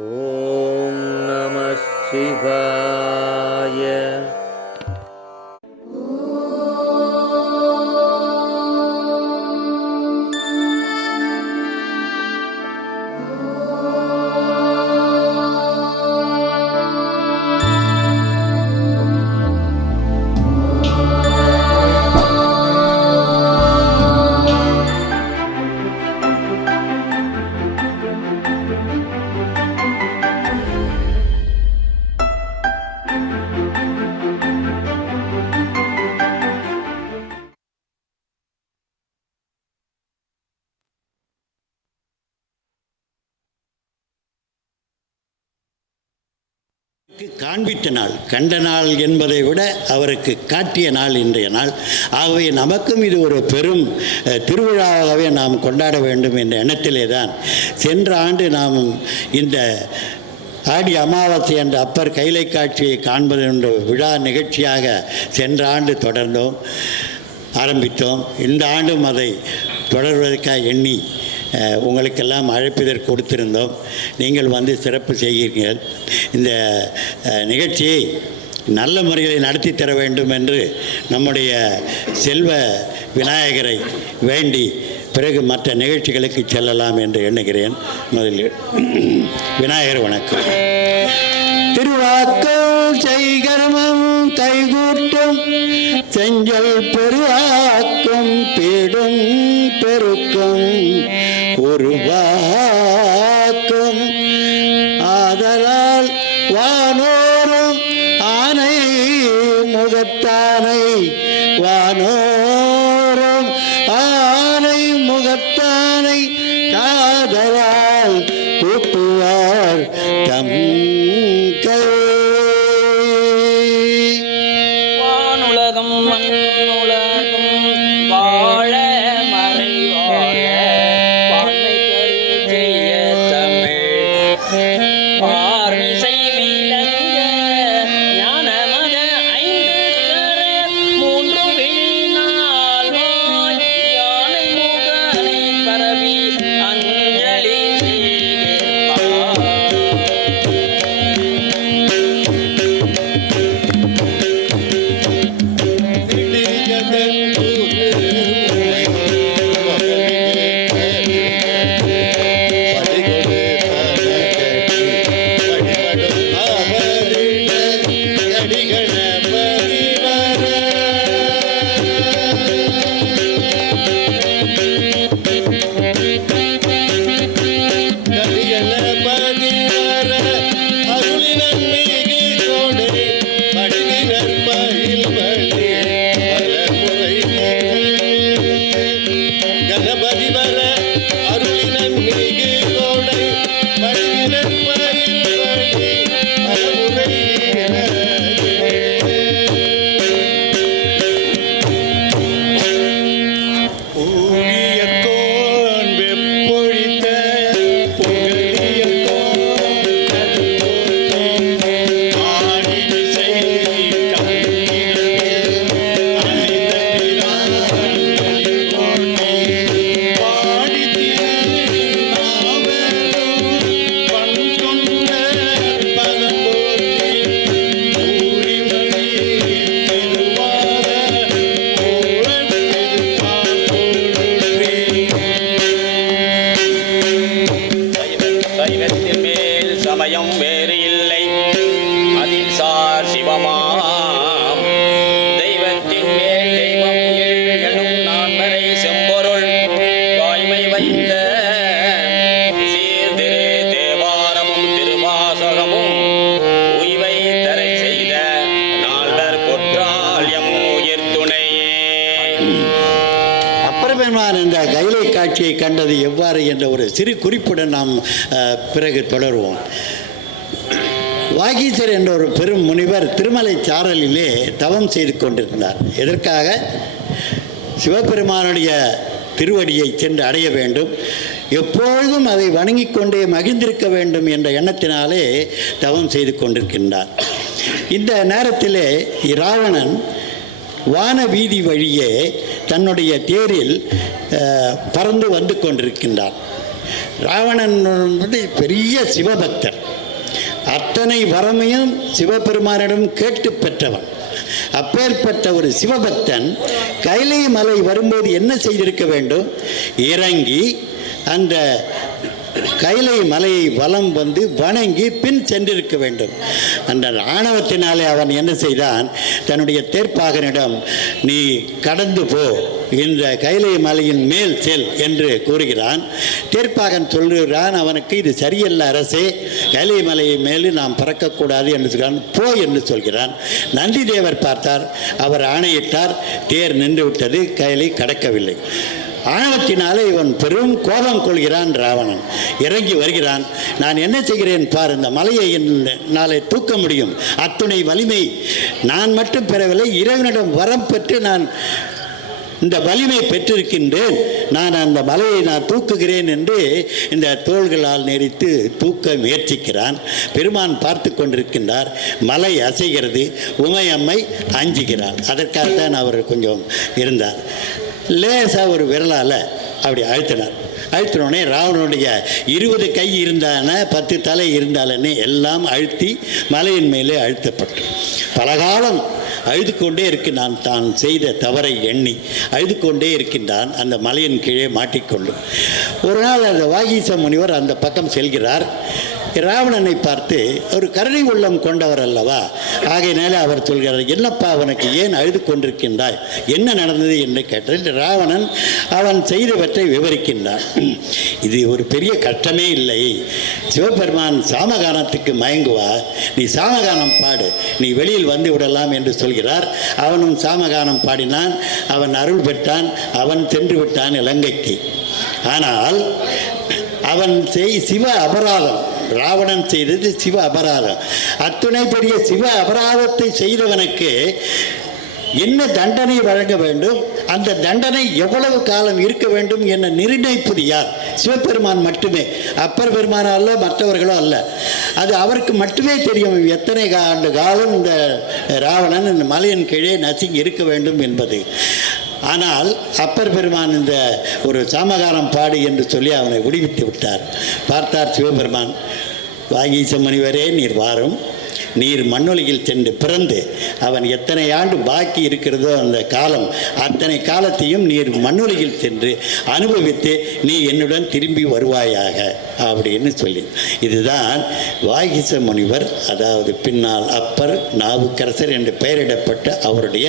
ஓம் நம சிவாய. காண்பித்த நாள், கண்ட நாள் என்பதை விட அவருக்கு காட்டிய நாள் இன்றைய நாள். ஆகவே நமக்கும் இது ஒரு பெரும் திருவிழாவாகவே நாம் கொண்டாட வேண்டும் என்ற எண்ணத்திலே தான் சென்ற ஆண்டு நாம் இந்த ஆடி அமாவாசை என்ற அப்பர் கைலை காட்சியை காண்பது என்ற விழா நிகழ்ச்சியாக சென்ற ஆண்டு தொடர்ந்தோம், ஆரம்பித்தோம். இந்த ஆண்டும் அதை தொடர்வதற்காக எண்ணி உங்களுக்கெல்லாம் அழைப்பிதழ் கொடுத்திருந்தோம். நீங்கள் வந்து சிறப்பு செய்கிறீர்கள். இந்த நிகழ்ச்சியை நல்ல முறையில் நடத்தி தர வேண்டும் என்று நம்முடைய செல்வ விநாயகரை வேண்டி பிறகு மற்ற நிகழ்ச்சிகளுக்கு செல்லலாம் என்று எண்ணுகிறேன். முதலில் விநாயகர் வணக்கம். திருவாக்கம் செய்கர்மம் கைகூட்டும் செஞ்சொல் பெருவாக்கும் பீடும் பெருக்கும் உருவாக்கும் ஆதலால் வானோரும் ஆனை முகத்தானை வானோரும் ஆனை முகத்தானை காதலால் கூட்டுவார் தம் கை. வானுலகம் மண்ணுலகம் வாழ மறைவாழ வாழ்மை கரு செய்ய தமிழ் பார்மிசை விளங்க ஞானமத ஐந்து கர மூன்று விழினால் வாய் யானை முகனை பரவி அஞ்சலி என்ற கைலை காட்சியை கண்டது எவ்வாறு என்ற ஒரு சிறு குறிப்புடன் நாம் பிறகு தொடருவோம். வாகீசர் என்ற ஒரு பெரும் முனிவர் திருமலை சாரலிலே தவம் செய்து கொண்டிருந்தார். எதற்காக? சிவபெருமானுடைய திருவடியை சென்று அடைய வேண்டும், எப்பொழுதும் அதை வணங்கிக் கொண்டே மகிழ்ந்திருக்க வேண்டும் என்ற எண்ணத்தினாலே தவம் செய்து கொண்டிருக்கின்றார். இந்த நேரத்திலே இராவணன் வான வீதி வழியே தன்னுடைய தேரில் பறந்து வந்து கொண்டிருக்கின்றார். ராவணன் வந்து பெரிய சிவபக்தர், அத்தனை வரமையும் சிவபெருமானிடம் கேட்டு பெற்றவன். அப்பேற்பட்ட ஒரு சிவபக்தன் கைலை மலை வரும்போது என்ன செய்திருக்க வேண்டும்? இறங்கி அந்த கைலை மலையை வலம் வந்து வணங்கி பின் சென்றிருக்க வேண்டும். அந்த ஆணவத்தினாலே அவன் என்ன செய்தான்? தன்னுடைய தேர்ப்பாகனிடம், நீ கடந்து போ, இந்த கைலை மலையின் மேல் செல் என்று கூறுகிறான். தேர்ப்பாகன் சொல்லுகிறான், அவனுக்கு இது சரியல்ல அரசே, கைலை மலையை மேலே நாம் பறக்கக்கூடாது என்று சொல்கிறான். போ என்று சொல்கிறான். நந்தி தேவர் பார்த்தார், அவர் ஆணையிட்டார், தேர் நின்று விட்டது, கைலை கடக்கவில்லை. ஆணவத்தினாலே இவன் பெரும் கோபம் கொள்கிறான். ராவணன் இறங்கி வருகிறான். நான் என்ன செய்கிறேன் பார், இந்த மலையை நாளை தூக்க முடியும், அத்துணை வலிமை நான் மட்டும் பெறவில்லை, இறைவனிடம் வரம் பெற்று நான் இந்த வலிமை பெற்றிருக்கின்றேன், நான் அந்த மலையை நான் தூக்குகிறேன் என்று இந்த தோள்களால் நெறித்து தூக்க முயற்சிக்கிறான். பெருமான் பார்த்து கொண்டிருக்கின்றார். மலை அசைகிறது. உமையம்மை அஞ்சுகிறார். அதற்காகத்தான் அவர் கொஞ்சம் இருந்தார். லேசாக ஒரு விரலால் அப்படி அழுத்தினார். அழுத்தினோடனே ராவணனுடைய 20 கை இருந்தான 10 தலை இருந்தாலன்னே எல்லாம் அழுத்தி மலையின் மேலே அழுத்தப்பட்டு பலகாலம் அழுது கொண்டே இருக்கின்றான். தான் செய்த தவறை எண்ணி அழுது கொண்டே இருக்கின்றான். அந்த மலையின் கீழே மாட்டிக்கொண்டு ஒரு நாள் அந்த வாகீச முனிவர் அந்த பக்கம் செல்கிறார். ராவணனை பார்த்து, ஒரு கருணை உள்ளம் கொண்டவர் அல்லவா, ஆகையினால அவர் சொல்கிறார், என்னப்பா அவனுக்கு ஏன் அழுது கொண்டிருக்கின்றாய், என்ன நடந்தது என்று கேட்டார். ராவணன் அவன் செய்தவற்றை விவரிக்கின்றான். இது ஒரு பெரிய கஷ்டமே இல்லை, சிவபெருமான் சாமகானத்துக்கு மயங்குவார், நீ சாமகானம் பாடு, நீ வெளியில் வந்து விடலாம் என்று சொல்கிறார். அவனும் சாமகானம் பாடினான். அவன் அருள் பெற்றான். அவன் சென்று விட்டான் இலங்கைக்கு. ஆனால் அவன் சிவ அபராதம், ராவணன் செய்தது சிவ அபராதம். அத்துணை பெரிய சிவ அபராதத்தை செய்தவனுக்கு என்ன தண்டனை வழங்க வேண்டும், அந்த தண்டனை எவ்வளவு காலம் இருக்க வேண்டும் என நிர்ணயிப்பது யார்? சிவபெருமான் மட்டுமே, அப்பர் பெருமானோ அல்ல, மற்றவர்களோ அல்ல. அது அவருக்கு மட்டுமே தெரியும் எத்தனை ஆண்டு காலம் இந்த ராவணன் இந்த மலையின் கீழே நசுங்கி இருக்க வேண்டும் என்பது. ஆனால் அப்பர் பெருமான் இந்த ஒரு சாமகானம் பாடு என்று சொல்லி அவனை விடுவித்து விட்டார். பார்த்தார் சிவபெருமான், வாகீச முனிவரே நீர் வாரும், நீர் மண்ணொலியில் சென்று பிறந்து அவன் எத்தனை ஆண்டு பாக்கி இருக்கிறதோ அந்த காலம் அத்தனை காலத்தையும் நீர் மண்ணொலியில் சென்று அனுபவித்து நீ என்னுடன் திரும்பி வருவாயாக அப்படின்னு சொல்லி, இதுதான் வாகீச முனிவர், அதாவது பின்னால் அப்பர் நாவுக்கரசர் என்று பெயரிடப்பட்ட அவருடைய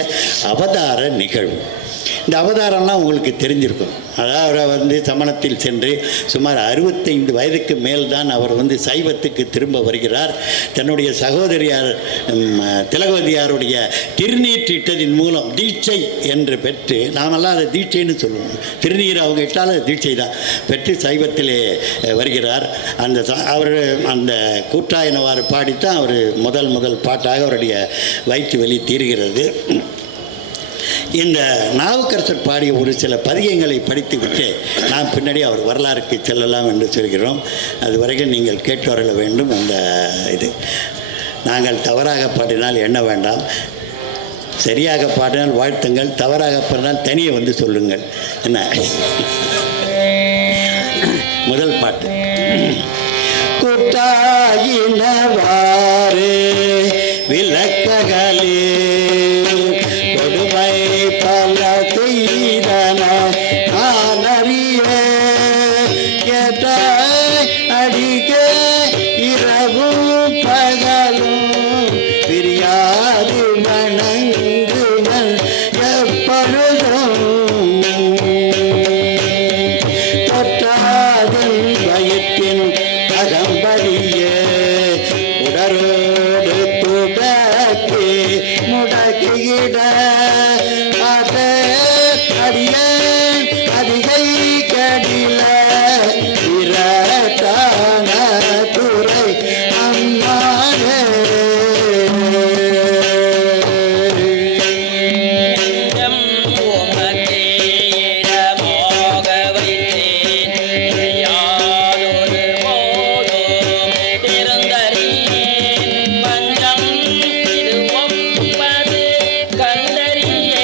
அவதார நிகழ்வு. இந்த அவதாரம்லாம் உங்களுக்கு தெரிஞ்சிருக்கும். அதாவது அவர் சமணத்தில் சென்று சுமார் 65 வயதுக்கு மேல் தான் அவர் சைவத்துக்கு திரும்ப வருகிறார். தன்னுடைய சகோதரியார் திலகவதியாருடைய திருநீற்றிட்டதின் மூலம் தீட்சை என்று பெற்று, நாமெல்லாம் அதை தீட்சைன்னு சொல்லுவோம், திருநீர் அவங்க இட்டால் அது தீட்சை தான், பெற்று சைவத்திலே வருகிறார். அவர் அந்த கூட்டாயினவாறு பாடித்தான் அவர் முதல் பாட்டாக அவருடைய வயிற்று வலி தீர்கிறது. இந்த நாவுக்கரசர் பாடிய ஒரு சில பதிகங்களை படித்துவிட்டு நாம் பின்னாடி அவர் வரலாறுக்கு செல்லலாம் என்று சொல்கிறோம். அதுவரைக்கும் நீங்கள் கேட்டு வரல வேண்டும். அந்த இது நாங்கள் தவறாக பாடினால் எண்ண வேண்டாம், சரியாக பாடினால் வாழ்த்துங்கள், தவறாக பாடினால் தனியே சொல்லுங்கள். என்ன முதல் பாட்டு, கூட்டாயினவாறு விளக்ககளே கொடுமை பல செய்தன நானறிய கேட்ட அடிக்க இரவும் பகலும் பிரியாது வணங்குவன் எப்பொழுதும் தொட்டாதின் வயிற்றின் அகம்படியே உடரோடு துடக்கி முடக்கிட அடியேன் அதிகை கடில இரட்டான துறை அம்மானே. கண்டறியே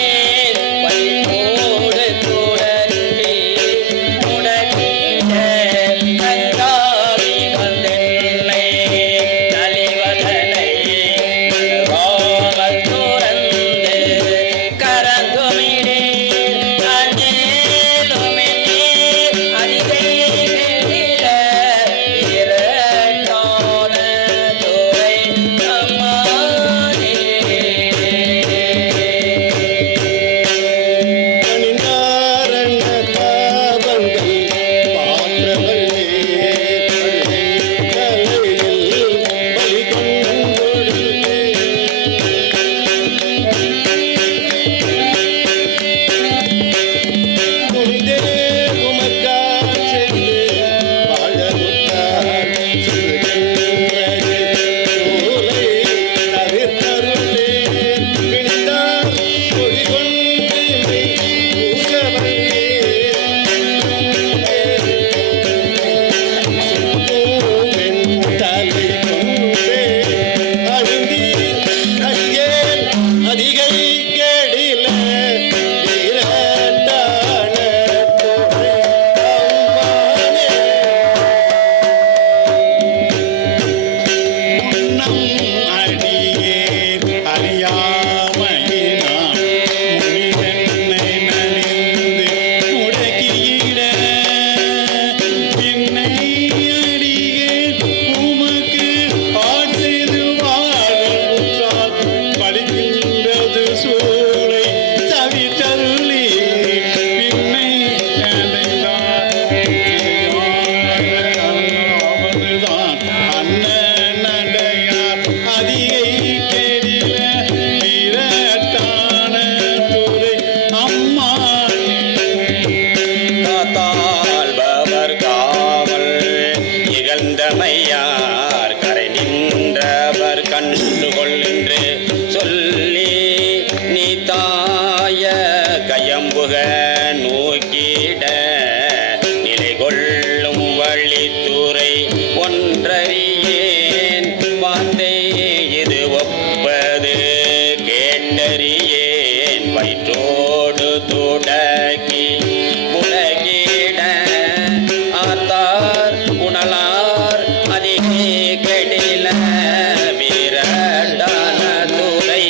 இகழ்ந்தமையார் கரை நின்றவர் கண்டுகொள் என்று சொல்லி நீ தாய கயம்புக நோக்கிட நிலை கொள்ளும் வழித்துறை ஒன்றறியேன் வார்த்தை இது ஒப்பது கேட்டறியேன் வயிற்றோடு துடக்கி முடக்கிட ஆத்தார் உணலார் அதிகே கெடில வீரடான துறை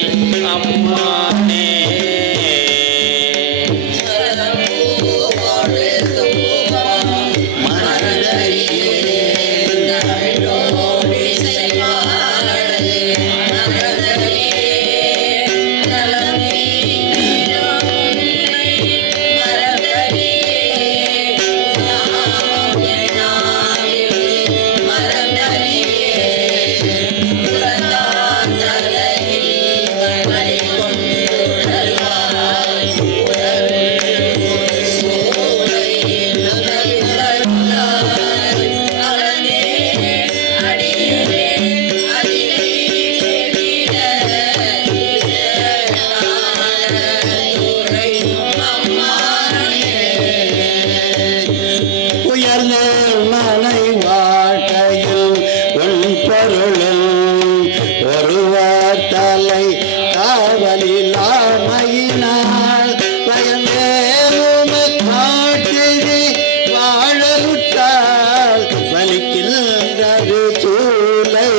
அம்மானே உயர்ந்த மலை வாழ்க்கையில் உன் பொருளும் ஒருவர் தலை காவலில் ஆமையினால் பயந்தேவும் காட்டிலே வாழலுற்றால் வலிக்கின்றது சூளை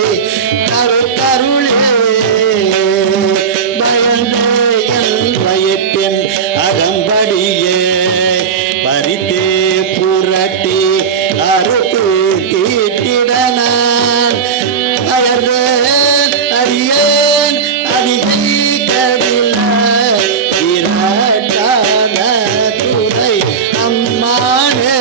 கருளே பயந்தே என் வயிற்றின் அகம்படியே பறித்தே புரட்டி அறுத்து தீட்டிட நான் அயர்வேன் அறியேன் அதிகை கடில விராட்டான துறை அம்மானே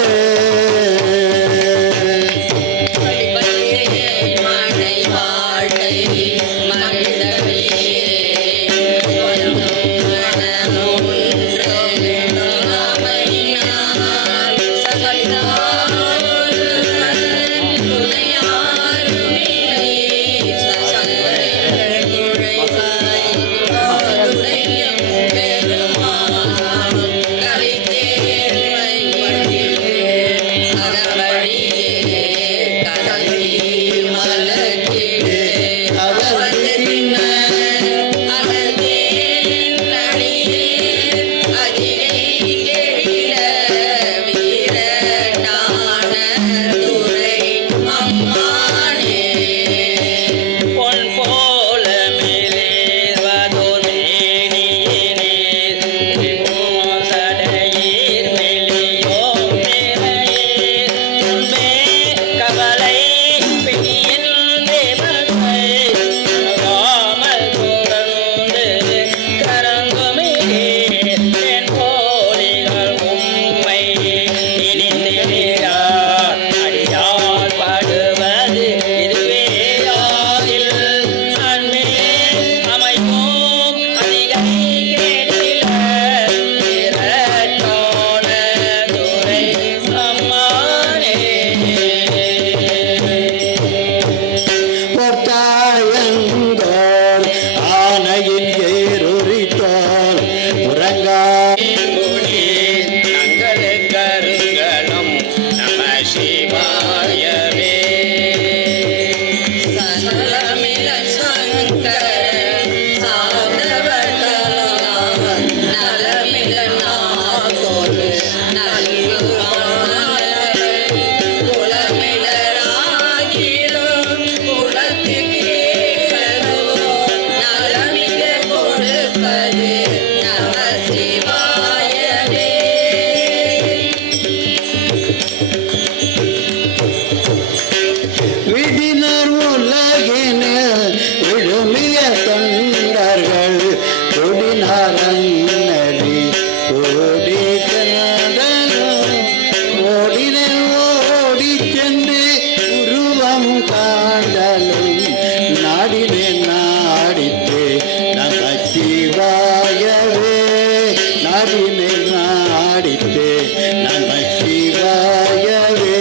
பொன் போல மெலிவதோர் மேனியிலே சடையீர் மெலியோம் பிறையீர் துன்பே கவலை பிணியின் தேவத்தை ராமல் துறந்து கரங்குமே என் போலிகள் உம்மை இனிந்திடார் அடியார் பாடுவது இதுவே ஆகில் அன்பே அமைவோம் அதிகை கேடில இரட்டோன துறை அம்மானே விதினர் உலகினில் விழுமிய தொண்டர்கள் கொடினார் அன்னதி ஓடி கண்டனும் ஓடினில் ஓடி சென்று உருவம் காண்டலும் நாடினே நாடித்தே நமச்சிவாயவே நாடினே நாடித்தே நமச்சிவாயவே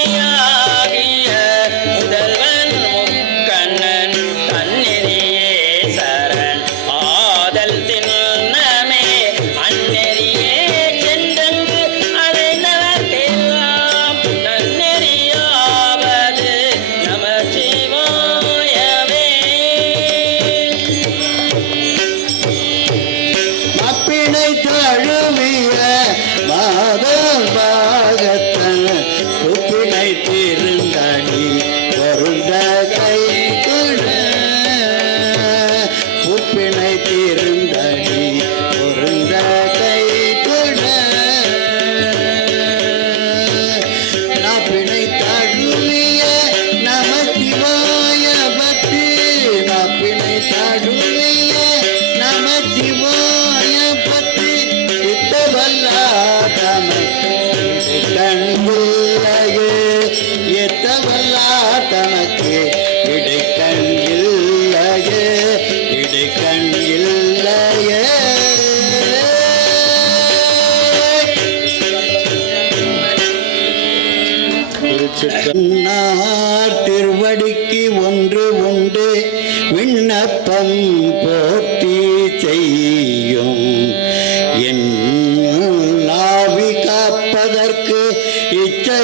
முன்னெறியாகிய முதல்வன் முக்கண்ணன் தன்னெறியே சரண் ஆதல் திண்ணமே அந்நெறியே சென்றங்கு அடைந்தவர்க்கெல்லாம் நன்னெறியாவது நமச்சிவாயவே. அப்பிணை தழுவிய மாதம் பாகத்தன் உப்பிணை திருந்தடி வருந்த கை கொட உப்பிணை திருந்தடி வருந்த கை கொட நாப்பிணை தழுவிய நமச்சிவாய பக்தி நாப்பிணை தழுவிய நமச்சிவாய பக்தி இத்தவல்லாதமை கண்கில்லையே எத்தவல்லா தனக்கு இடைக்கண்கில்லையே இடைக்கண்கில்லையே திருச்சிற்றன்னார் திருவடிக்கு ஒன்று உண்டு விண்ணப்பம் போற்றி செய்யும் என் நாவி காப்பதற்கு இச்சை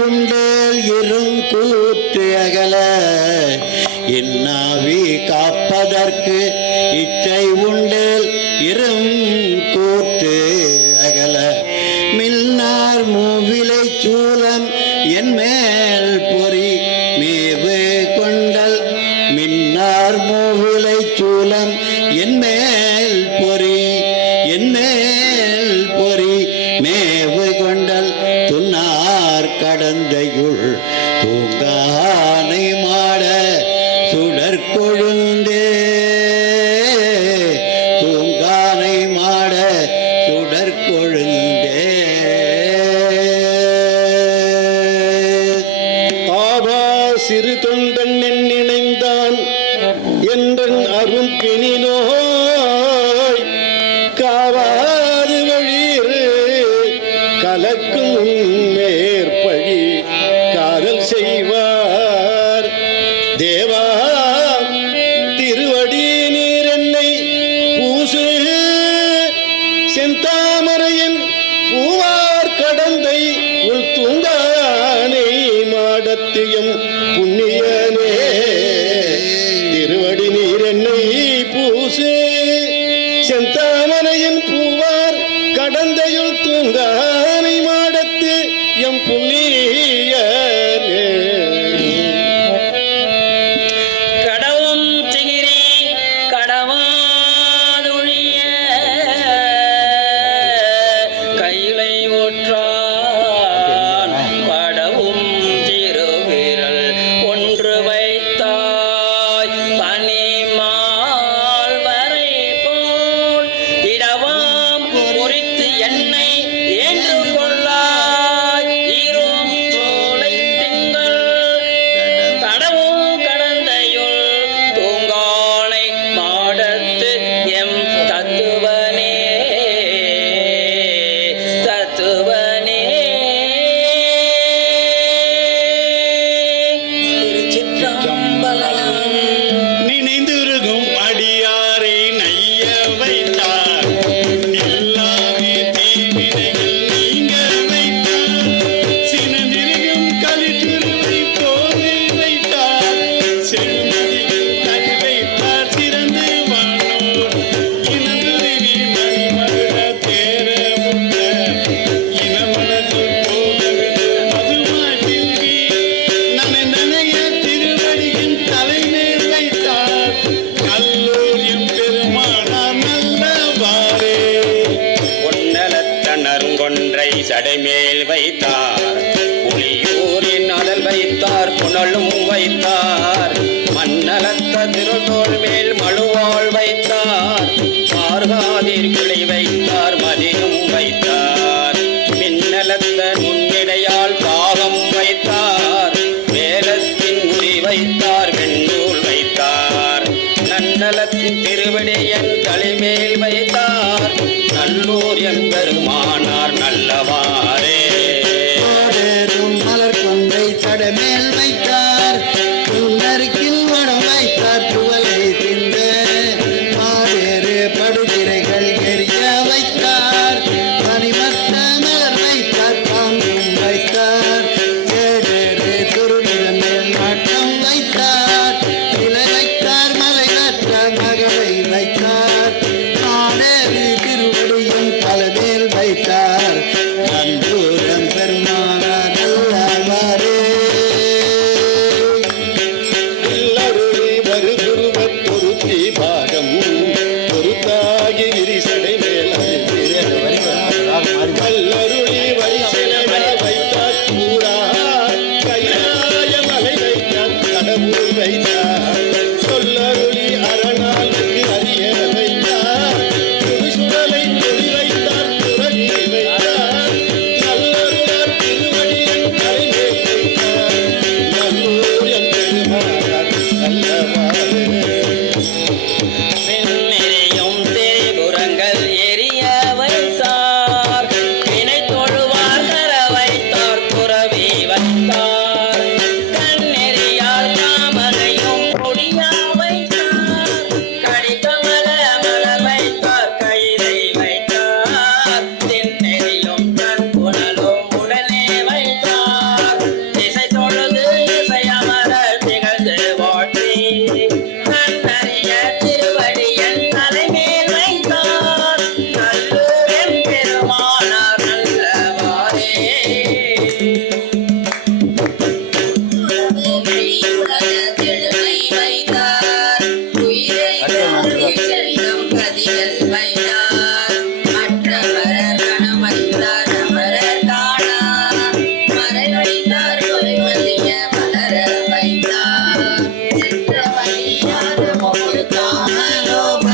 உண்டேல் இருங்கூற்று அகல இந்நாவி காப்பதற்கு இச்சை உண்டேல் இருங்கூற்று அகல மின்னார் மூவிலை சூலம் என் மேல் பொறி மேவு கொண்டல் மின்னார் மூவிலை சூலம் என் மேல் பொறி என் மேல் பொறி மேவு கொண்டல் துன்னார் கடந்தையுள் தூங்கானை மாட சுடர் கொழுந்தே தூங்கானை மாட சுடர் கொழுந்தே ஆவா சிறு தொண்டன் என் நினைந்தான் என்றன் அரும் பிணினோய் காவாது வழியிரு கலக்கும் மேற்பழி காதல் செய்வார் தேவா திருவடி நீர் என்னை பூசு செந்தாமரையன் பூவார் கடந்தை உள் தூங்கானை மாடத்தியம் புண்ணியனே திருவடி நீர் என்னை பூசு மணிமத்த திருநூல் மேல் மழுவாள் வைத்தார் மார்காதிர் கிளை வைத்தார் மதியும் வைத்தார் மின்னலத்த நுண்ணிடையால் பாகம் வைத்தார் வேலத்தின் உரி வைத்தார் வெண்ணூல் வைத்தார் நன்னலத்தின் திருவடியன் தலைமேல் வைத்தார் நல்லூர் எம்பெருமானார் நல்லவாரே மலர் கொன்றை தடமேல் வைத்தார் துன்னருக்கில் வடம் வைத்தார் துவலை தின்ற மாவேறு படுதிரைகள் எரிய வைத்தார் பனிமத்த மலர் வைத்தார் தாங்கும் வைத்தார் ஏழேறு துருநிற மேல் நாட்டம் வைத்தார் இலை வைத்தார் மலை நற்ற மகளை வைத்தார் நாடேறு திருவடியும் தலைமேல் வைத்தார் நந்தூரம் பெருமானார் நல்லவாரே இல்லருளி வருகுருவப் பொருத்தி பாகம் பொருத்தாகி விரிசடை மேல் கல்லருளி வரிசெலவ வைத்தார் கூறார் கைலாய மலை வைத்தார் கடவுள் வைத்தார் சொல்லருளி அரணாளுக்கு அரியன வைத்தார் சுடுசுடலை பொடி வைத்தார் துறவி வைத்தார் நல்லருளார் திருவடியின் தலைமேல் வைத்தார் நல்லூர் எம்பெருமானார் நல்லவாறு விண்ணிறையும் தேபுரங்கள் எரிய வைத்தார் வினை தொழுவார் கர வைத்தார் துறவி வைத்தார் கண்ணெறியார் காமனையும் கொடியா வைத்தார் கடிகமல மலர் வைத்தார் கயிறை வைத்தார் தென்னெறியும் தன் புனலும் உடனே வைத்தார் திசை தொழுது இசை அமர திகழ்ந்து வாழ்த்தி நன்னறிய திருவடியன் தலைமேல் வைத்தார் நல்லூர் எம்பெருமானார் நல்லவாரே உலகெழுமை வைத்தார் உயிரை செல்லும் கதிகள் வைத்தார் மற்றவரர் கணம் வைத்தார் அமரர் காணார் மறை வைத்தார் கொலைமதிய மலர வைத்தார் சென்ற வழியாத போது காமலோப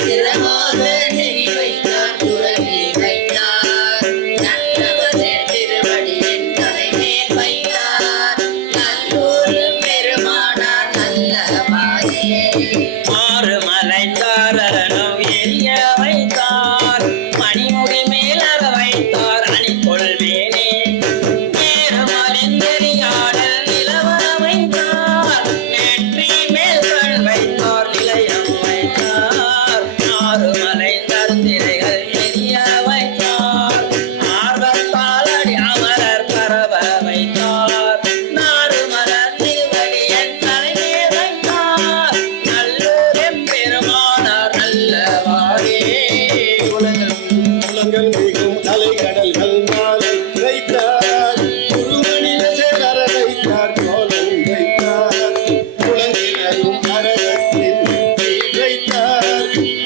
திறமாக நெறி வைத்தார் துறவி வைத்தார் நற்றவசர் திருவடியின் தலைமேல் வைத்தார் நல்லூர் பெருமானார் நல்லவாரே ஆறு மலைத்தார் அரணும் எரிய வைத்தார் மணிமுடி மேலற வைத்தார் அணிகொள்வேனே நேருமறிந்தெறியாடல் நிலவ வைத்தார் நெற்றி மேல்கள் வைத்தார் நிலையம் வைத்தார் ஆறு மலை தருந்திரைகள் எரிய வைத்தார் ஆர்வத்தால் அடி அமரர் பரவ வைத்தார் நாடு மலர் திருவடியன் தலைமே வைத்தார் நல்லூர் எம்பெருமானார் நல்லவாரே குளங்கள் மிகும் அலைகடல்கள் மாலை வைத்தார் குருமணில சேகர வைத்தார் கோலம் வைத்தார் குளங்கிலும் அரகத்தில் வைத்தார்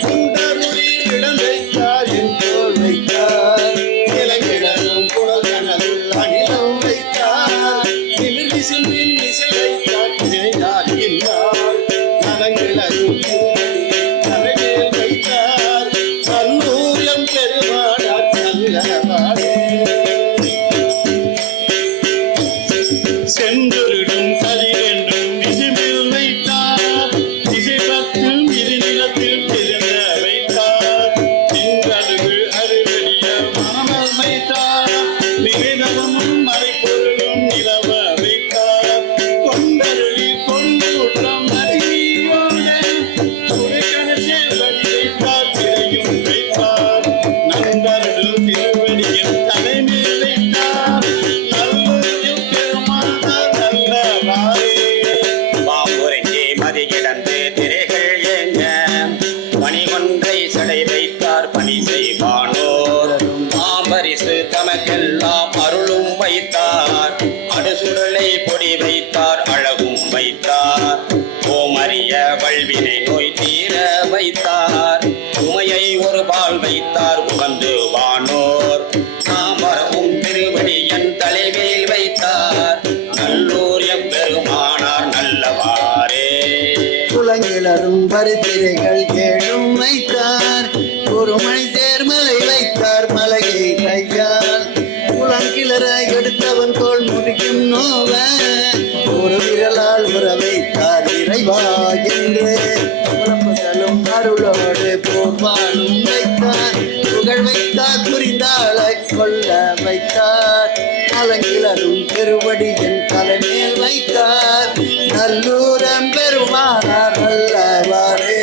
குண்டருளி இடம் வைத்தார் என் தோல் வைத்தார் நிலங்கிடலும் குளங்கடல் அகிலம் வைத்தார் நிமிர்ந்து சென்றின் இசை வைத்தார் தேயார் இல்லார் நலங்கிடலும் தலைமேல் வைத்தார் நல்லூர் எம்பெருமானார் நல்லவாரே சென்றொருடும் கதிரென்றும் விசும்பில் வைத்தார் திசை பத்தும் இரு நிலத்தில் பிறந்த வைத்தார் திங்களு அறுவடிய மனமல் வைத்தார் நிவேதமும் மறைப்பொருளும் நிலவ வைத்தார் கொண்டருளி கொண்டு குற்றம் அறிவியோட குறைக்கணசில் வழி வைத்தார் திரையும் வைத்தார் நண்பர்கள் திருவடியின் தலைமையில் வைத்தார் நல்லூர் பெருமானார் நல்லவாரே பாம்புரைஞ்சி மதி கிடந்து திரைகள் ஏங்க பணிகொன்றை சடை வைத்தார் பணி செய்வானோர் மாம்பரிசு தமக்கெல்லாம் அருளும் வைத்தார் அடுசுடலை பொடி வைத்தார் அழகும் வைத்தார் ஓமறிய வல்வினை நோய் தீர வைத்தார் உமையை ஒரு பால் வைத்தார் உகந்து வானோர் தாமரமும் திருவடியன் தலைவேல் வைத்தார் நல்லூர் எம்பெருமானார் நல்லவாரே புலங்கிளரும் பருத்திரைகள் ஏழும் வைத்தார். ஒரு மணி தேர்மலை வைத்தார் மலையை கையால். புலங்கிளர எடுத்தவன் தோல் முடிக்கும் நோவ ஒரு விரலால் உற வைத்தார் இறைவா என்று. புலம்புகளும் அருளோடு போர்வானும் வைத்தார். புகழ் வைத்தார் புரிந்தாளை கொள்ள வைத்தார். கலங்கிலரும் பெருவடியின் தலைமேல் வைத்தார். நல்லூரம் பெருமானார் நல்லவாரே.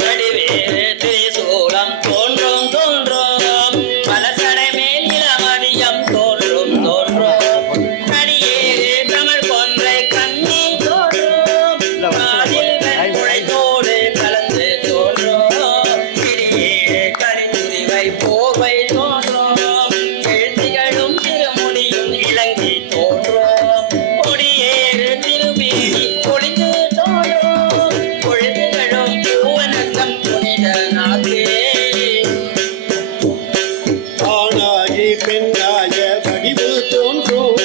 வடிவேறு திரிசூலம் தோன்றும் தோன்றும் பலசடை மேல் இளமதியம் தோன்றும் தோன்றும் கடியேறு தமிழ் கொன்றை கண்ணி தோன்றும் காதில் வெண்குழைத்தோடு கலந்து தோன்றும் திரியேறு கரிந்துரிவை போர்வை தோன்றும் எழுத்திகளும் திருமுடியும் இலங்கை தோன்றும் கொடியேறு திருமேனி பொழிந்து தோன்றும் பொழுதுகளும் பூவனத்தம் புனித நாதே. ஆணாகி பெண்ணாய வடிவு தோன்றும்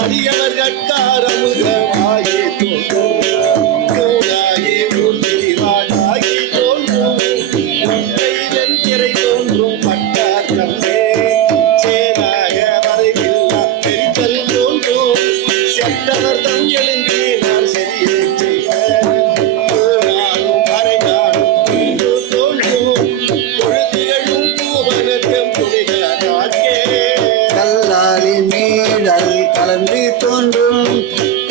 அடியவர்கட்காரமுகமாகி தோன்றும் கூடாகி ஊர்திரிவாளாகி தோன்றும் உன்னைவன் திரை தோன்றும் பட்டார் தம்மே சேனாக வரைவில்லா பெரிதல் தோன்றும் சென்றவர்தம் எழுந்தினார் சரியை செய்த நானும் அரைநானும் இன்று தோன்றும் பொழுதிகளும் பூவனத்தம் புனித நாட்கே. கல்லாரி மீடல் கலந்து தோன்றும்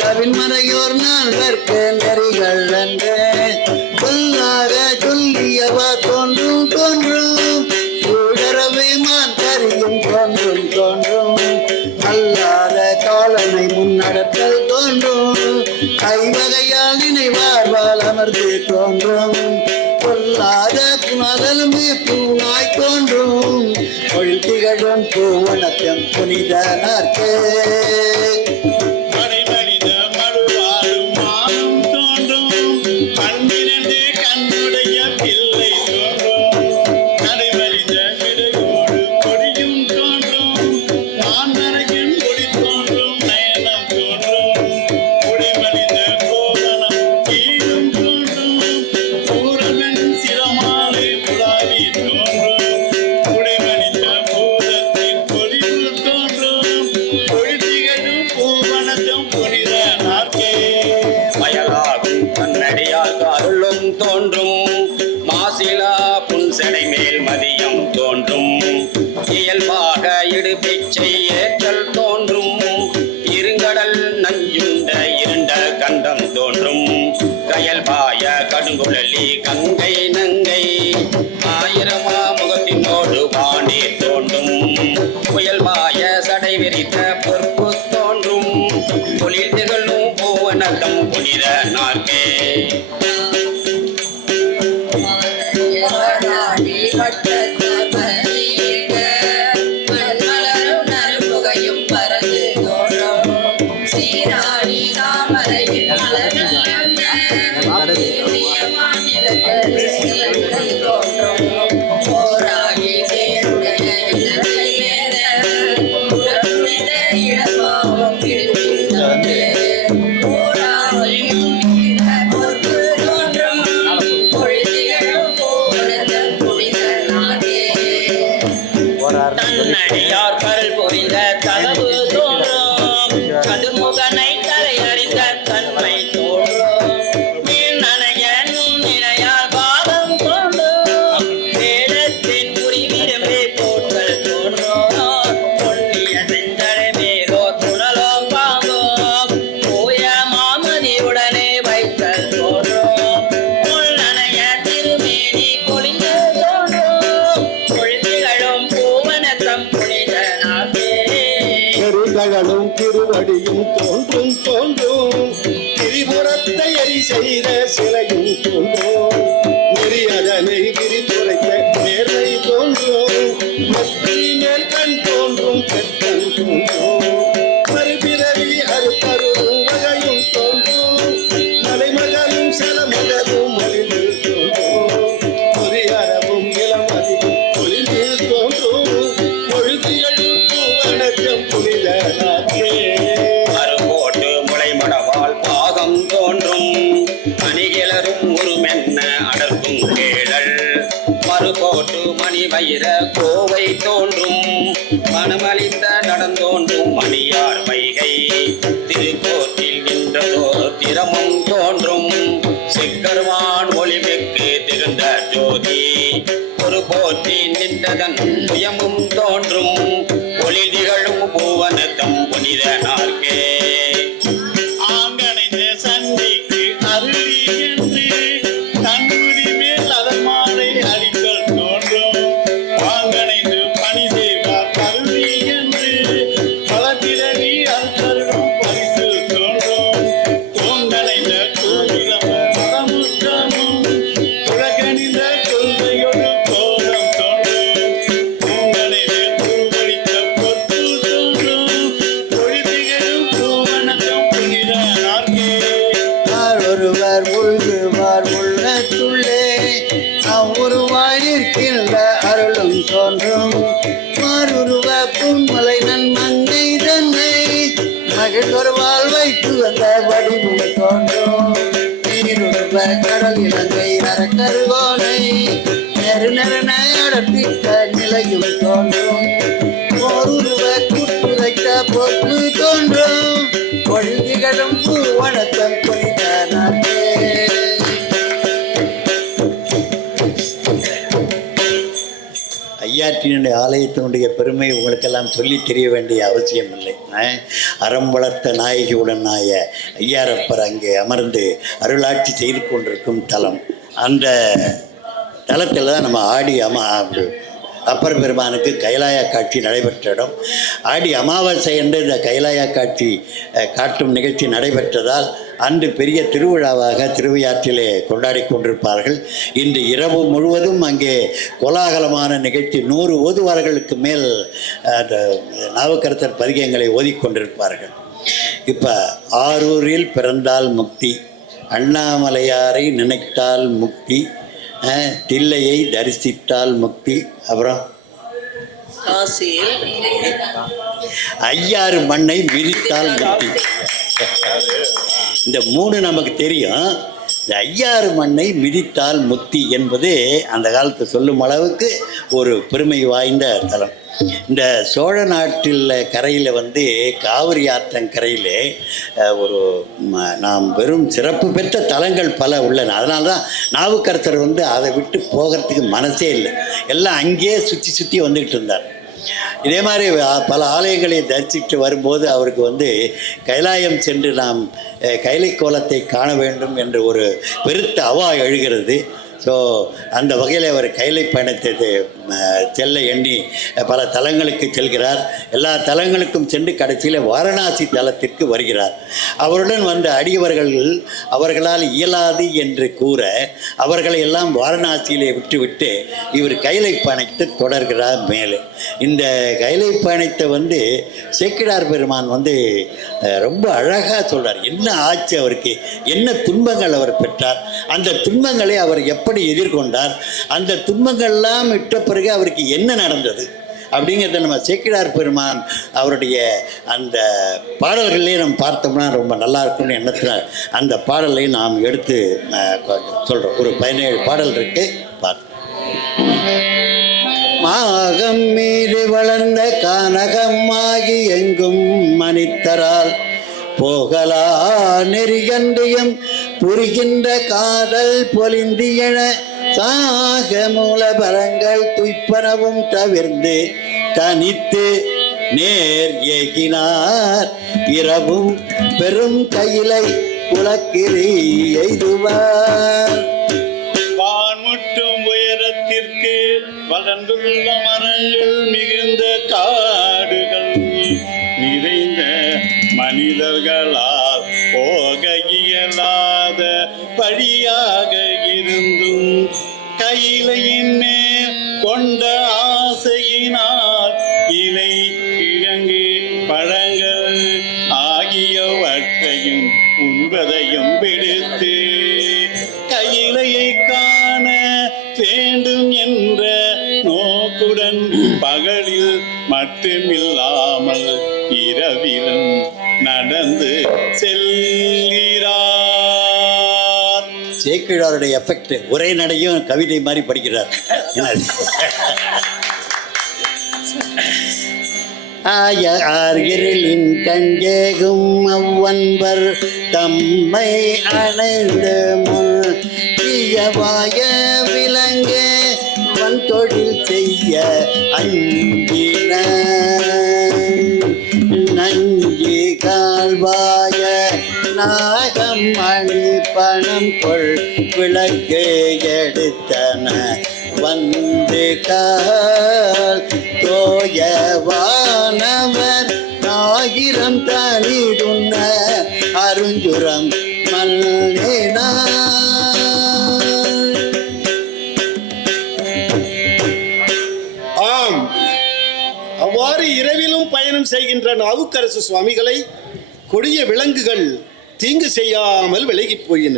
கவின்மறையோர் நால்வர்க்கு நெறிகள் அன்று. சொல்லாக சொல்லியவ தோன்றும் தோன்றும் ஊழறவை மான் கரியும் தோன்றும் தோன்றும். அல்லாத காலனை முன்னடத்தல் தோன்றும். ஐவகையால் நினைவாழ்வால் அமர்ந்து தோன்றும். பொல்லாத புனலும் பூனாய் தோன்றும். பொழில் திகழும் பூவனத்தம் புனித நாற்கே. மனித மழுவாலும் மானும் தோன்றும் பன்னிரண்டு கண்ணுடைய பிள்ளை தோன்றும் நடைமறிந்த விடுகோடு கொடியும் தோன்றும் மாந்தரையும் கொடி தோன்றும் நயனம் தோன்றும் குடிமனித கோவனம் கீழும் தோன்றும் பூரவன் சிரமாலை புலாவி தோன்றும் குடிமனித பூதத்தின் கொடிவு தோன்றும் பொழுதிகளும் பூவனத்தம் புனித நாட்கே. மயலாகும் கண்ணடியால் அருளும் தோன்றும் மாசிலா புன்சடை மேல் மதியம் தோன்றும் இயல்பாக இடுபிச்சை ஏற்றல் தோன்றும் இருங்கடல் நஞ்சுண்ட இருண்ட கண்டம் தோன்றும் கயல்பாய கடுங்குழலி கங்கை நங்கை ஆயிரமா முகத்தினோடு வானீர் தோன்றும் புயல்பாய சடை விரித்த பொறுப்பு தோன்றும் பொழில் திகழும் பூவனத்தம் புனித நாட்கே. வாழாடி வட்டத்தார் பரவியிருக்க மண்மலரும் நறுமுகையும் பறந்து தோன்றும். சீராடி தாமரையில் மலர்கள் திருநியமான் நிலத்தில் தோன்றும். போராகி தேருடைய இல்லத்தை வேத புறப்புனித இடமாவும் கிழித்து தோன்று. போராமையும் மிகுந்த பொறுப்பு தோன்றும். பொழுதிகளும் பூவனத்தம் புனித நாடே. தன்னடியார் கருள் புரிந்த தகவு தோன்றும் கடுமுகனை தலையறிந்த தன்மை தோன்றும் நனைய நினையால் பாகம் தோன்றும் வேடத்தின் குறி விரும்பி போற்றல் தோன்றும் பொன்னிய செந்தடை மேலோ துணலோ பாங்கும் போய மாமதியுடனே வைத்தல் தோன்றும் முள் நனைய திருமேனி பொழிந்து தோன்றும் பொழுதிகளும் பூவனத்தம் புனித நாட்டே. பெருகடலும் திருவடியும் தோன்றும் தோன்றும் திரிபுரத்தை எரி செய்த சிலையும் தோன்றும் நெறியதனை விரித்துரைத்த நேர்மை தோன்றும் மத்தி மேல் கண் தோன்றும் பெற்றன் தோன்றும் மறுபிறவி அறுப்பருளும் வகையும் தோன்றும் மலைமகளும் செலமகளும் மொழிந்து தோன்றும் பொறியறவும் இளமதியும் பொழிந்து தோன்றும் பொழுதிகளும் பூவனத்தம் புனித நாட்கே. அருகோட்டு முளைமடவாள் பாகம் முகம் தோன்றும் மணிகிளரும் உருமென்ன அடர்க்கும் கேழல் மறுபோட்டு மணி வயிற கோவை தோன்றும் மனமளித்த நடந்தோன்றும் மணியார் வைகை திருக்கோட்டில் நின்றதோ திறமும் தோன்றும் சிக்கர்வான் ஒளிமிக்கு திகழ்ந்த ஜோதி ஒரு போற்றி நின்றதன் சுயமும் தோன்றும் ஒளி திகழும் பூவனத்தம் புனித நாற்கே ஆங்கணைந்த சண்டைக்கு அருளி என்று தன்னுடி மேல் அதன் மாலை அடிக்கல் தோன்றும் ஆங்கணைந்து பணி செய்வார் அருளி என்று பலத்திரவி அருத்தருடும் பரிசு தோன்றும் தோங்கணைந்த கூவிலமும் மதமுற்றமும் உலகணிந்த கொள்கையொரு கோலம் தோன்றும் தூங்கணைந்த குருவடித்த பொற்று தோன்றும் பொழிதிகளும் பூவனத்தம் புனித நாற்கே ஒருவர் உள்குவார் உள்ளத்துள்ளே அவ்வுருவாய் நிற்கின்ற அருளும் தோன்றும் மாறுருவ புன்மலை நன்மங்கை தன்னை மகிழ்வருவால் வைத்து வந்த வடிவும் தோன்றும் நீருருவ கடல் இலங்கை நரக்கருகோனை நெருநெருன அடப்பிட்ட நிலையும் தோன்றும் ஓருருவ குற்றுதைத்த பொற்று தோன்றும் பொழுதிகளும் பூவனத்தம் புனித நாட்டே. ஐயாற்றினுடைய ஆலயத்தினுடைய பெருமை உங்களுக்கெல்லாம் சொல்லி தெரிய வேண்டிய அவசியம் இல்லை. அறம் வளர்த்த நாயகியுடன் நாய ஐயாரப்பர் அங்கே அமர்ந்து அருளாட்சி செய்து கொண்டிருக்கும் தலம். அந்த தலத்தில் தான் நம்ம ஆடி அப்பர் பெருமானுக்கு கைலாய காட்சி நடைபெற்ற இடம். ஆடி அமாவாசை என்று இந்த கைலாய காட்சி காட்டும் நிகழ்ச்சி நடைபெற்றதால் அன்று பெரிய திருவிழாவாக திருவையாற்றிலே கொண்டாடி கொண்டிருப்பார்கள். இன்று இரவு முழுவதும் அங்கே கோலாகலமான நிகழ்ச்சி 100 ஓதுவார்களுக்கு மேல் நாவுக்கரசர் பதிகங்களை ஓதிக்கொண்டிருப்பார்கள். இப்போ ஆரூரில் பிறந்தால் முக்தி, அண்ணாமலையாரை நினைத்தால் முக்தி, தில்லையை தரிசித்தால் முக்தி, அப்புறம் காசியில் ஐயாறு மண்ணை மிதித்தால் முக்தி. இந்த 3 நமக்கு தெரியும். இந்த ஐயாறு மண்ணை மிதித்தால் முக்தி என்பது அந்த காலத்தை சொல்லும் அளவுக்கு ஒரு பெருமை வாய்ந்த தலம். இந்த சோழ நாட்டில் கரையில் காவிரி ஆற்றங்கரையில் ஒரு நாம் வெறும் சிறப்பு பெற்ற தலங்கள் பல உள்ளன. அதனால தான் நாவுக்கரசர் அதை விட்டு போகிறதுக்கு மனசே இல்லை. எல்லாம் அங்கேயே சுற்றி வந்துக்கிட்டு இருந்தார். இதே மாதிரி பல ஆலயங்களை தரிசித்து வரும்போது அவருக்கு கைலாயம் சென்று நாம் கைலை கோலத்தை காண வேண்டும் என்று ஒரு பெருத்த அவா எழுகிறது. ஸோ அந்த வகையில் அவர் கைலை பயணத்தை செல்ல எண்ணி பல தலங்களுக்கு செல்கிறார். எல்லா தலங்களுக்கும் சென்று கடைசியில் வாரணாசி தலத்திற்கு வருகிறார். அவருடன் வந்த அடியவர்கள் அவர்களால் இயலாது என்று கூற அவர்களை எல்லாம் வாரணாசியிலே விட்டுவிட்டு இவர் கைலை பயணத்தை தொடர்கிறார். மேலே இந்த கைலை பயணத்தை சேக்கிழார் பெருமான் ரொம்ப அழகாக சொல்கிறார். என்ன ஆச்சு அவருக்கு, என்ன துன்பங்கள் அவர் பெற்றார், அந்த துன்பங்களை அவர் எப்படி எதிர்கொண்டார், அந்த துன்பங்கள்லாம் விட்ட பிறகு அவருக்கு என்ன நடந்தது அப்படிங்கிறத நம்ம சேக்கிழார் பெருமான் அவருடைய அந்த பாடல்களே நம்ம பார்த்தோம்னா ரொம்ப நல்லா இருக்கும்னு எண்ணத்தில் அந்த பாடலை நாம் எடுத்து சொல்கிறோம். ஒரு 17 பாடல் இருக்கு, பார்த்து. மாகம் மீது வளர்ந்த கானகமாகி எங்கும் மனிதரால் போகலா நெறிகண்டியம் புரிகின்ற காதல் பொலிந்தியன சாக மூல பரங்கள் துய்ப்பனவும் தவிர்ந்து தனித்து நேர் ஏகினார் இரவும் பெரும் கையிலை குலக்கிரி எய்துவார். வான்முட்டும் உயரத்திற்கு வளர்ந்துள்ள மரங்கள் மிகுந்த காடுகள் நிறைந்த மனிதர்களால் போக இயலாத வழியாக இருந்தும் கையிலையின் மேல் கொண்ட ஆசையினால் இலை கிழங்கு பழங்கள் ஆகியவற்றையும் உண்பதையும் விடுத்து கையிலையை காண வேண்டும் என்ற நோக்குடன் பகலில் மட்டுமில்லாமல் இரவிலும் நடந்து செல்கிறார். சேக்கிழாருடைய எஃபெக்ட், ஒரே நடையும் கவிதை மாதிரி படிக்கிறார். ஆரிலின் கஞ்சேகும் அவ்வன்பர் தம்மை அணைந்து முயவாய விலங்க வன் தொழில் செய்ய அஞ்சின நஞ்சி கால்வாய நாகம் அணி பணம் கொள் விளக்கு எடுத்தன வந்து கால் தோயவானவர் ஆயிரம் தனிதுண்ண அருஞ்சுரம் மல்லினார். ஆம், அவ்வாறு இரவிலும் பயணம் செய்கின்ற நாவுக்கரசு சுவாமிகளை கொடிய விலங்குகள் தீங்கு செய்யாமல் விலகிப் போயின.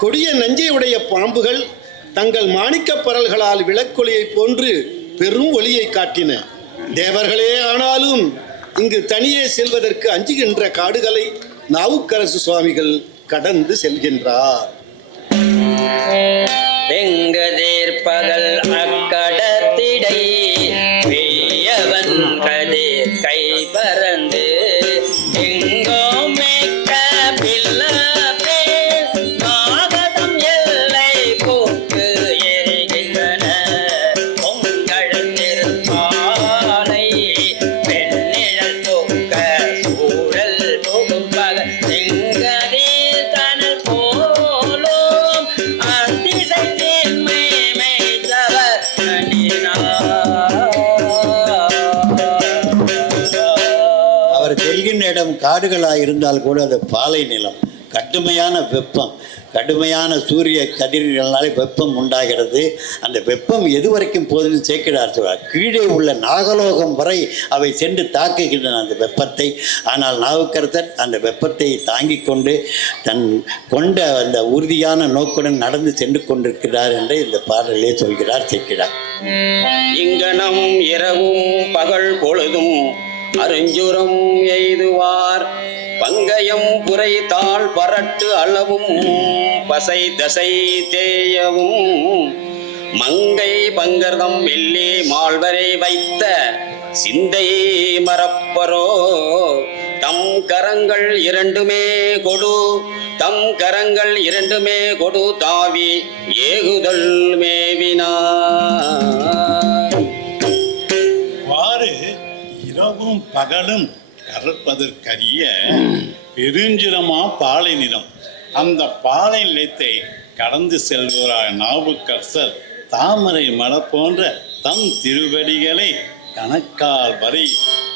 கொடிய நஞ்சையுடைய பாம்புகள் தங்கள் மாணிக்கப் பரல்களால் விளக்கொளியைப் போன்று பெரும் ஒளியை காட்டின. தேவர்களே ஆனாலும் இங்கு தனியே செல்வதற்கு அஞ்சுகின்ற காடுகளை நாவுக்கரசு சுவாமிகள் கடந்து செல்கின்றார். வெங்கதேர் பகல் அக்கடத்திடை பெரியவன் கதிர் கை பறந்து எங்கோ மேக்க பிள்ளை நாகதம் எல்லை போக்கு எரிகின்றன பொங்கழல் திருப்பாலை பெண்ணிழல் தூக்க சூழல் போகும் பகல் செங்கதீர் கனல் போலும் அத்திசை தீர்மை மேய்த்தவர் அவர் செல்கின்ற இடம் காடுகளாக இருந்தால் கூட அது பாலை நிலம், கடுமையான வெப்பம், கடுமையான சூரிய கதிர்களாலே வெப்பம் உண்டாகிறது. அந்த வெப்பம் எது வரைக்கும் போதுன்னு சேக்கிழார் சொல்வார். கீழே உள்ள நாகலோகம் வரை அவை சென்று தாக்குகின்றன அந்த வெப்பத்தை. ஆனால் நாவுக்கரசர் அந்த வெப்பத்தை தாங்கிக் கொண்டு தன் கொண்ட அந்த உறுதியான நோக்குடன் நடந்து சென்று கொண்டிருக்கிறார் என்று இந்த பாடலே சொல்கிறார் சேக்கிழார். இங்கனம் இரவும் பகல் பொழுதும் அருஞ்சுரம் எய்துவார் பங்கயம் புரை தாழ் பரட்டு அளவும் பசை தசை தேயவும் மங்கை பங்கர்தம் வெள்ளி மால்வரை வைத்த சிந்தை மறப்பரோ தம் கரங்கள் இரண்டுமே கொடு தம் கரங்கள் இரண்டுமே கொடு தாவி ஏகுதல் மேவினார். வாறு இரவும் பகலும் கறப்பதற்கரிய பெருஞ்சிரமா பாலை நிலம். அந்த பாலை நிலத்தை கடந்து செல்கிறார் நாவுக்கரசர் தாமரை மலர் போன்ற தம் திருவடிகளை கணக்கால் வரை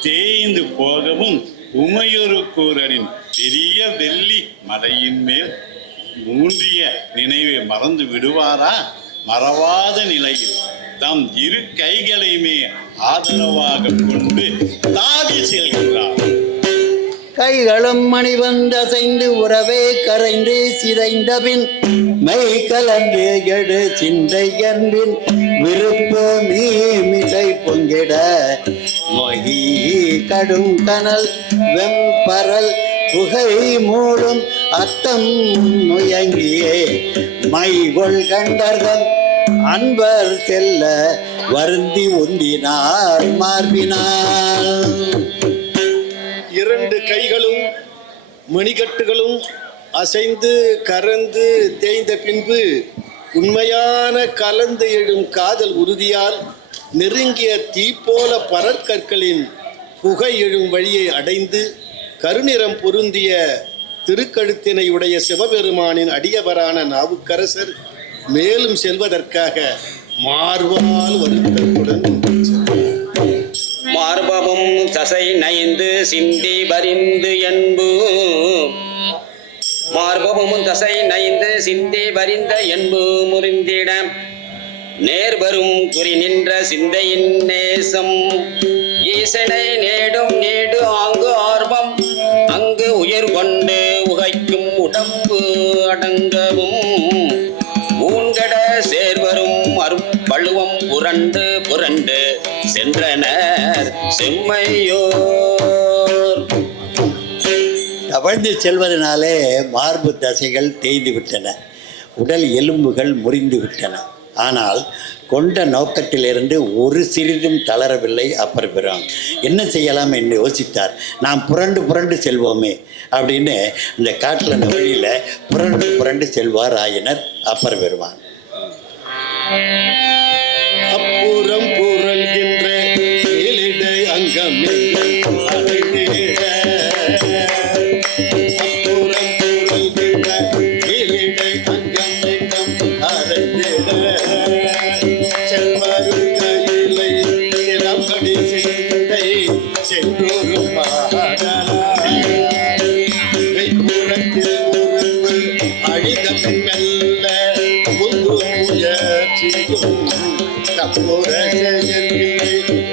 தேய்ந்து போகவும் உமையொரு கூரரின் பெரிய வெள்ளி மலையின் மேல் மூன்றிய நினைவை மறந்து விடுவாரா? மறவாத நிலையில் தம் இரு கைகளையுமே ஆதரவாக கொண்டு தாவி செல்கிறார். கைகளும் மணிவந்தசைந்து உறவே கரைந்து சிதைந்தபின் மெய் கலந்து எடு சிந்தை என்பின் விருப்ப மீமிசை பொங்கிட மொழி கடும் கனல் வெம்பரல் புகை மூடும் அத்தம் முயங்கியே மைகொள் கண்டர்கள் அன்பர் செல்ல வருந்தி உந்தினார் மார்பினார். இரண்டு கைகளும் மணிக்கட்டுகளும் அசைந்து கரந்து தேய்ந்த பின்பு உண்மையான கலந்து எழும் காதல் உறுதியால் நெருங்கிய தீப்போல பரற்கற்களின் புகை எழும் வழியை அடைந்து கருநிறம் பொருந்திய திருக்கழுத்தினை உடைய சிவபெருமானின் அடியவரான நாவுக்கரசர் மேலும் செல்வதற்காக மார்பால் வருத்தத்துடன் மார்பமும் தசை நைந்து சிந்தி வரிந்து என்பு மார்பமும் தசை நைந்து சிந்தி வரிந்த என்பு முறிந்திட நேர்வரும் குறி நின்ற சிந்தையின் நேசம் ஈசனை நேடும் நேடு ஆங்கு ஆர்வம் அங்கு உயிர் கொண்டு உகைக்கும் உடம்பு அடங்கவும் ஊன்கட சேர்வரும் அருப்பழுவம் புரண்டு புரண்டு சென்றனர் செம்மையோர். தவழ்ந்து செல்வதனாலே மார்பு தசைகள் தேய்ந்து விட்டன. உடல் எலும்புகள் முறிந்து விட்டன. ஆனால் கொண்ட நோக்கத்திலிருந்து ஒரு சிறிதும் தளரவில்லை அப்பர் பிரான். என்ன செய்யலாம் என்று யோசித்தார். நாம் புரண்டு புரண்டு செல்வோமே அப்படின்னு இந்த காட்டில் வழியில் புரண்டு புரண்டு செல்வார் ஆயினர் அப்பர் பெருமான். அப்புறம் புரள்கின்ற இலிடை அங்கமே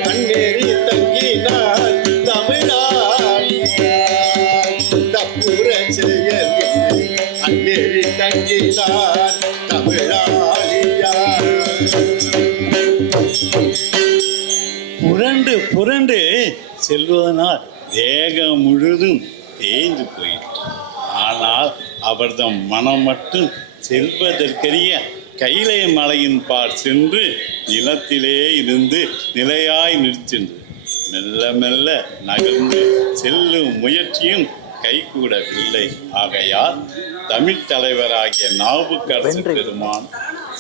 அன்னேறி தங்கினார் தமிழாளியா தப்புர செயல் அன்னேறி தங்கினார் தமிழாளியா. புரண்டு புரண்டு செல்வதனால் தேகம் முழுதும் தேய்ந்து போயிற்று. ஆனால் அவர்தம் மனம் மட்டும் செல்வதற்கரிய கைலை மலையின் பார் சென்று நிலத்திலே இருந்து நிலையாய் நிற்கின்றது. மெல்ல மெல்ல நகர்ந்து செல்லும் முயற்சியும் கைகூடவில்லை. ஆகையால் தமிழ் தலைவராகிய நாவுக்கரசர் பெருமான்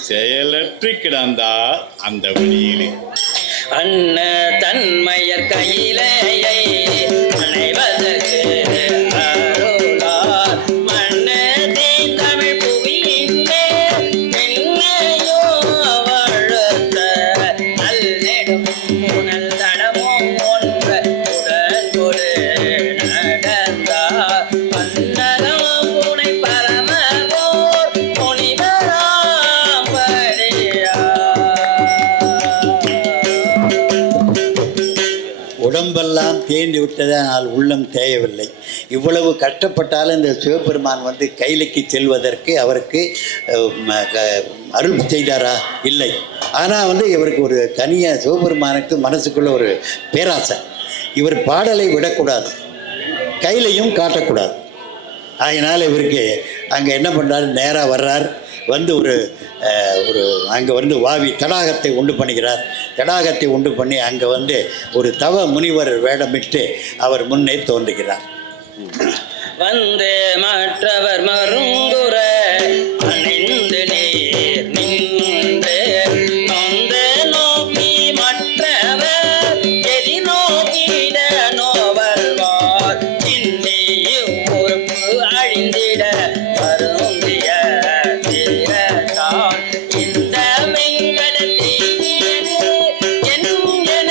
செயலற்று கிடந்தார் அந்த வழியிலே. அன்ன தன்மையர் கையிலேயை அனைவதற்கு அருளார் மன்னதே தமிழ் புவியின்மே என்னையோ வழுத்த நல்லெடும் புனல் தடமும் ஒன்ற உடன்கொடு நடந்தார் மன்னகம் புனை பரமவோர் முனிவராம் படியார். உடம்பெல்லாம் தேய்ந்து விட்டதனால் உள்ளம் தேயவில்லை. இவ்வளவு கஷ்டப்பட்டாலும் இந்த சிவபெருமான் கைலைக்கு செல்வதற்கு அவருக்கு அருள் செய்தாரா? இல்லை. ஆனால் இவருக்கு ஒரு தனியாக சிவபெருமானுக்கு மனசுக்குள்ள ஒரு பேராசை. இவர் பாடலை விடக்கூடாது, கையிலையும் காட்டக்கூடாது. அதனால் இவருக்கு அங்கே என்ன பண்ணுறாரு, நேராக வர்றார். ஒரு அங்கே வாவி தடாகத்தை உண்டு பண்ணுகிறார். தடாகத்தை உண்டு பண்ணி அங்கே ஒரு தவ முனிவர் வேடமிட்டு அவர் முன்னே தோன்றுகிறார். மற்றவர் மருங்குற அணிந்து நீர் நின்று நொந்து நோக்கி மற்றவர் எதி நோக்கிட நோவல்வார் இன்னியும் பொறுப்பு அழிந்திட வருந்திய தீரத்தான் இந்த வெங்கடத்தீ என்கென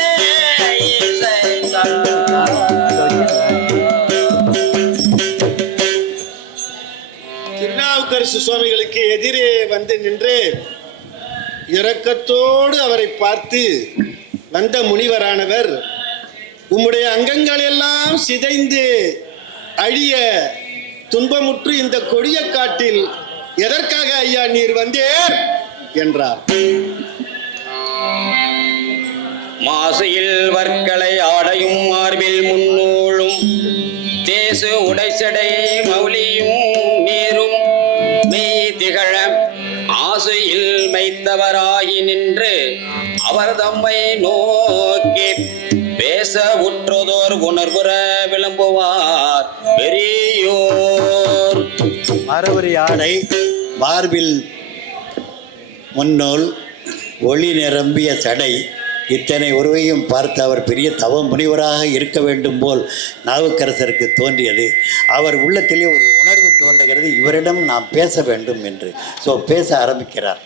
இசைத்தார். திருநாவுக்கரசு சுவாமிகளுக்கு எதிரே நின்று இரக்கத்தோடு அவரை பார்த்து வந்த முனிவரானவர், உம்முடைய அங்கங்கள் எல்லாம் சிதைந்து அழிய துன்பமுற்று இந்த கொடிய காட்டில் எதற்காக ஐயா நீர் வந்தேர் என்றார். மாசையில் வர்க்கலை ஆடையும் மார்பில் முன்னூழும் தேசு உடைச்சடை மௌலியும் நீரும் மெய் திகழ ஆசையில் மைத்தவராகி நின்று அவர் தம்மை நோக்கி பேச உற்றதோர் உணர்வுற விளம்புவார் பெரியோர். மரவரி ஆடை, மார்பில் முன்னோல், ஒளி நிரம்பிய சடை, இத்தனை உருவையும் பார்த்து அவர் பெரிய தவ முனிவராக இருக்க வேண்டும் போல் நாவுக்கரசருக்கு தோன்றியது. அவர் உள்ளத்திலே ஒரு உணர்வு தோன்றுகிறது, இவரிடம் நாம் பேச வேண்டும் என்று. பேச ஆரம்பிக்கிறார்.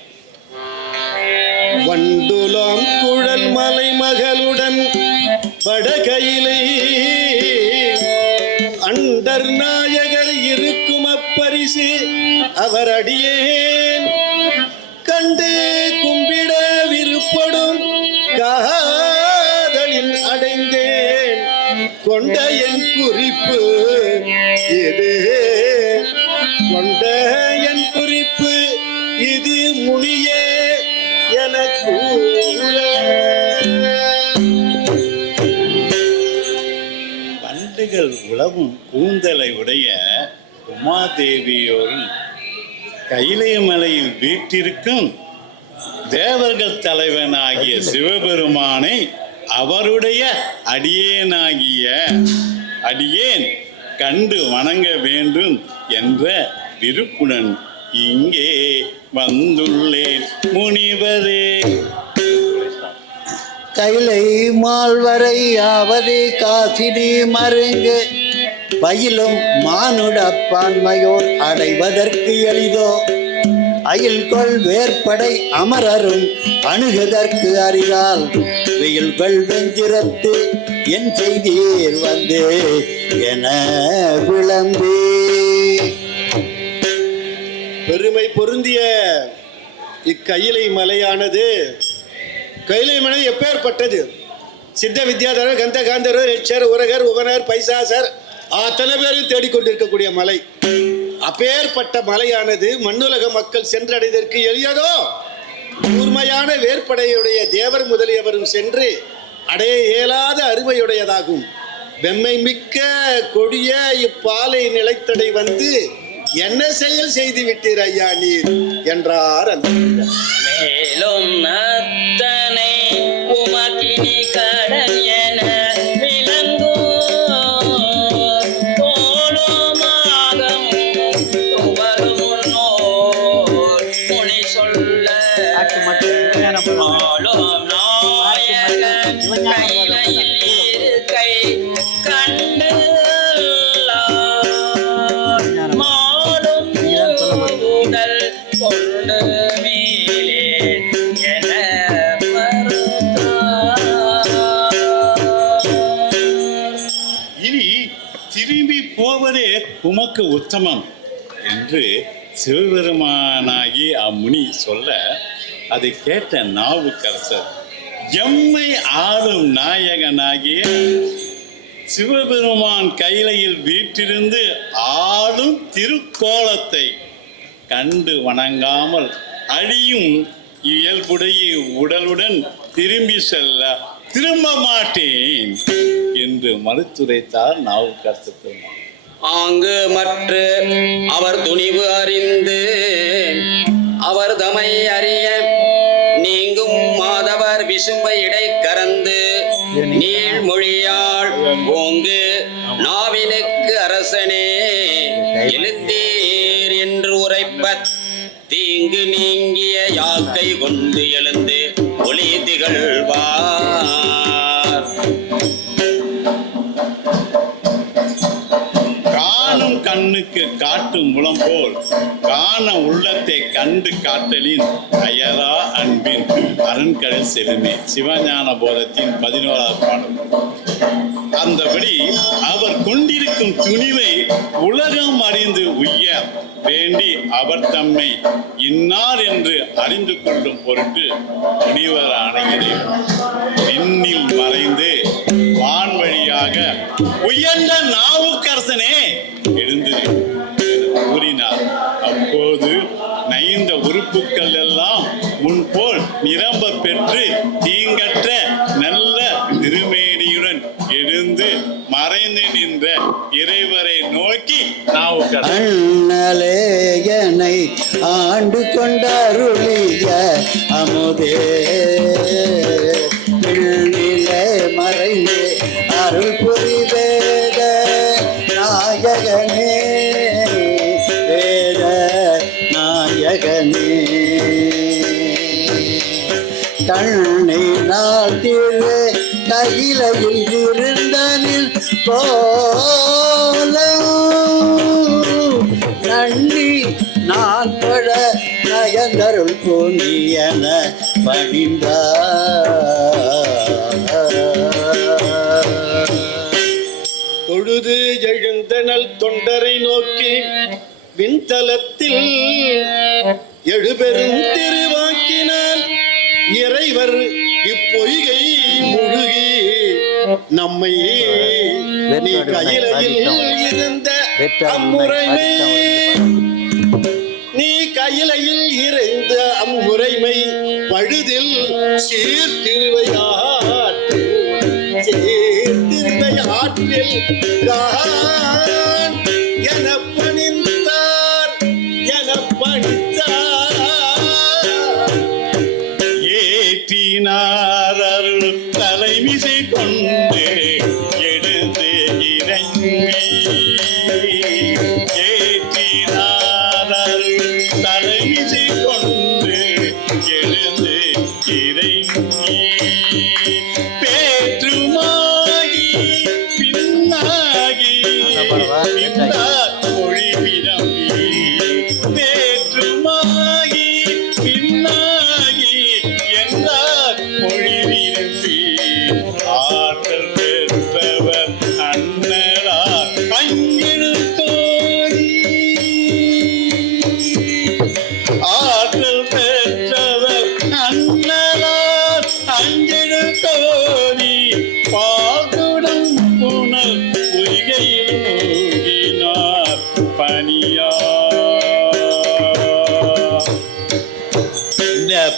வண்டுலாம் குழல் மலை மகளுடன் வடகையிலே அண்டர் நாயகர் இருக்கும் அப்பரிசு அவர் அடியேன் கண்டு கும்பிட விருப்படும் காதலில் அடைந்தேன் கொண்ட என் குறிப்பு இது, கொண்ட என் குறிப்பு இது முனியே எனக்கு. பண்டுகள் உலவும் கூந்தலை உடைய உமாதேவியோரும் கைலை மலையில் வீட்டிற்கும் தேவர்கள் தலைவனாகிய சிவபெருமானை அவருடைய அடியேன் கண்டு வணங்க வேண்டும் என்ற விருப்புடன் இங்கே வந்துள்ளேன் முனிவரே. கைலை மால்வரை ஆவது காசினி மருங்கு பயிலும் மானுட பான்மையோர் அடைவதற்கு எளிதோ அயில்கொள் வேற்படை அமரரும் அணுகுதற்கு அறிதால் வெயில்கள் வெஞ்சிரத்து என் செய்தீர் வந்து என விளம்பி. பெருமை பொருந்திய இக்கயிலை மலையானது, கைலை மலை எப்பேற்பட்டது? சித்த வித்யாதரர், கந்த காந்தரர், எச்சர், உரகர், உகனர், பைசாசர் அத்தனை பேரும் தேடிக்கொண்டிருக்கக்கூடிய மலை. அப்பேற்பட்ட மலையானது மண்ணுலக மக்கள் சென்றடைவதற்கு எளியதோ? கூர்மையான வேற்படையுடைய தேவர் முதலியவரும் சென்று அடைய இயலாத அருமையுடையதாகும். வெம்மை மிக்க கொடிய இப்பாலை நிலைத்தடை வந்து என்ன செயல் செய்து விட்டீர் ஐயா நீர் என்றார் அந்த மேலும் அத்தனை உமக்கினி கடன் என உமக்கு உத்தமம் என்று சிவபெருமானாகி அம்முனி சொல்ல அதை கேட்ட நாவுக்கரசர் எம்மை ஆளும் நாயகனாகிய சிவபெருமான் கைலையில் வீட்டிலிருந்து ஆளும் திருக்கோலத்தை கண்டு வணங்காமல் அழியும் இயல்புடைய உடலுடன் திரும்பி செல்ல திரும்ப மாட்டேன் என்று மறுத்துரைத்தார் நாவுக்கரசர் பெருமான். ஆங்கு மற்ற அவர் துணிவு அறிந்து அவர் தமை அறிய நீங்கும் மாதவர் விசும்பை இடை கறந்து நீள்மொழியாள் ஓங்கு நாவினுக்கு அரசனே எழுந்தீர் என்று உரைப்ப தீங்கு நீங்கிய யாக்கை கொண்டு எழுந்து ஒளி திகழ்வார். கண்ணுக்கு காட்டும் முலம் போல் காண உள்ளத்தை கண்டு காட்டலின் அயரா அன்பின் அருண்கடல் செலுமே. சிவஞான போதத்தின் 11வது பாடல். அந்தபடி அவர் கொண்டிருக்கும் துணிவை உலகம் அறிந்து உய்ய வேண்டி அவர் தம்மை இன்னார் என்று அறிந்து கொள்ளும் பொருட்டு முனிவர் ஆணைகிறேன் விண்ணில் மறைந்து வான் வழியாக உயர்ந்த நாவுக்கரசனே எழுந்து கூறினார். அப்போது நைந்த உறுப்புக்கள் எல்லாம் முன்போல் நிரம்ப பெற்று தீங்கற்ற நல்ல திருமேனியுடன் எழுந்து மறைந்து நின்ற இறைவரை நோக்கி நாவுக்கரசனை ஆண்டு கொண்டருளிய அமுதே பிள்ளிலே மறைந்து அருள் புரிவேத நாயகனே வேத நாயகனே கண்ணை நாட்டிலே கையிலையில் இருந்தனில் போல நன்றி நான் பட நயந்தருள் பொன்னியன பணிந்தார். தொழுது எழுந்தனல் தொண்டரை நோக்கி விண்தலத்தில் எழுபெரும் திருவாக்கினால் இறைவர் இப்பொய்கை முழுகி நம்மை நீ கையிலையில் இருந்த அம்முறைமை கையிலையில் இருந்த அம்முறைமை பழுதில் சீர்திருவை ஆற்றில் என பணிந்தார் என பணி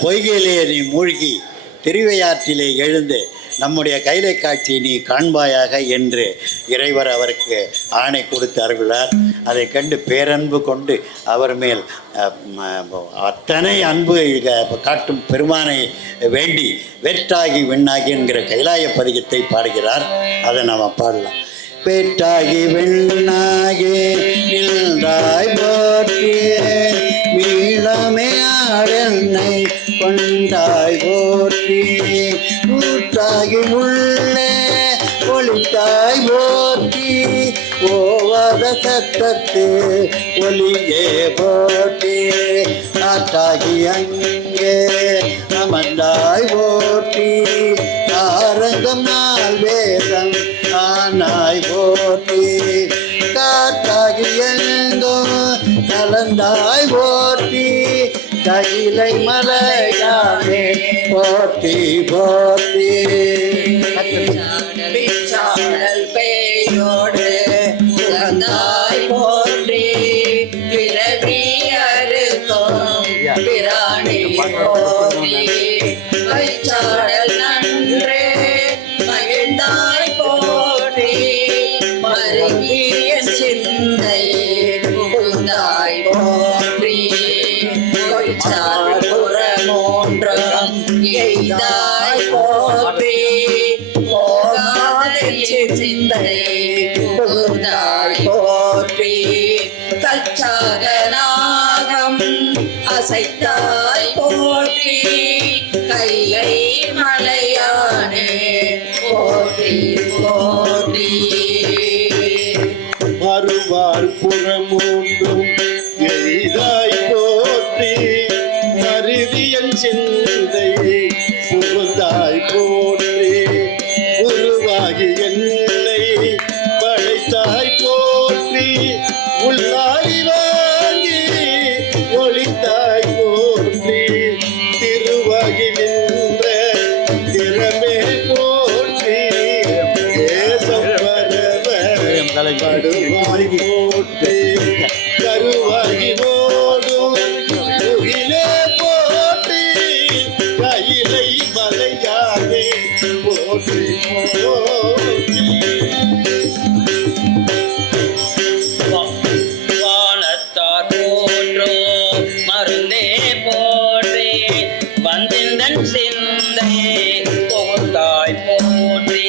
பொய்கையிலே நீ மூழ்கி திருவையாற்றிலே எழுந்து நம்முடைய கைலை காட்சி நீ காண்பாயாக என்று இறைவர் அவருக்கு ஆணை கொடுத்து அருள்கிறார். அதை கண்டு பேரன்பு கொண்டு அவர் மேல் அத்தனை அன்பு காட்டும் பெருமானை வேண்டி வெற்றாகி விண்ணாகி என்கிற கைலாய பதிகத்தை பாடுகிறார். அதை நாம் பாடலாம். பெற்றாகி விண்ணாகி நின்றாய் போற்றியே மீளமே ஆடென்னை கொண்டாய் போற்றி ஊற்றாகி உள்ளே ஒளித்தாய் போற்றி ஓவாத சத்தத்து ஒளியே போற்றி காற்றாகி அங்கே அமர்ந்தாய் போற்றி ஆரங்கம் நாள் வேதம் ஆனாய் போற்றி காற்றாகி எங்கோ கலந்தாய் போற்றி கைலை மலையானே போற்றி போற்றி. சாடல் பேயோடு உகந்தாய் போற்றி பிறவி அறுத்தோம் பிராணி போற்றி கைச்சாடல் நன்றே மகிழ்ந்தாய் போற்றி மருகிய சிந்தை புகுந்தாய் போற்றி கொய்சாபுரமோன்றம் எய்தாய் போற்றி போகாத சிந்தை புகுந்தாய் போற்றி தச்சகநாகம் அசைத்தாய் போற்றி கைலை மலையானே போற்றி போற்றி. மறுவார் புறமூன்றும் எய்தாய் போற்றி மருவியன் சிந்தை புகுந்தாய் போற்றி உருவாகி என்னை படைத்தாய் போற்றி உள்ளாய் வாங்கி ஒளித்தாய் போற்றி திருவாகி நின்ற திறமே போற்றி தேசம் பரவ கடுவாய் போற்றி கருவாகி ஓடும் முகிலே போற்றி கையிலை மலையானே போற்றி போற்றி. வானத்தார் போற்றோ மருந்தே போற்றி வந்திந்தன் சிந்தையே புகுந்தாய் போற்றி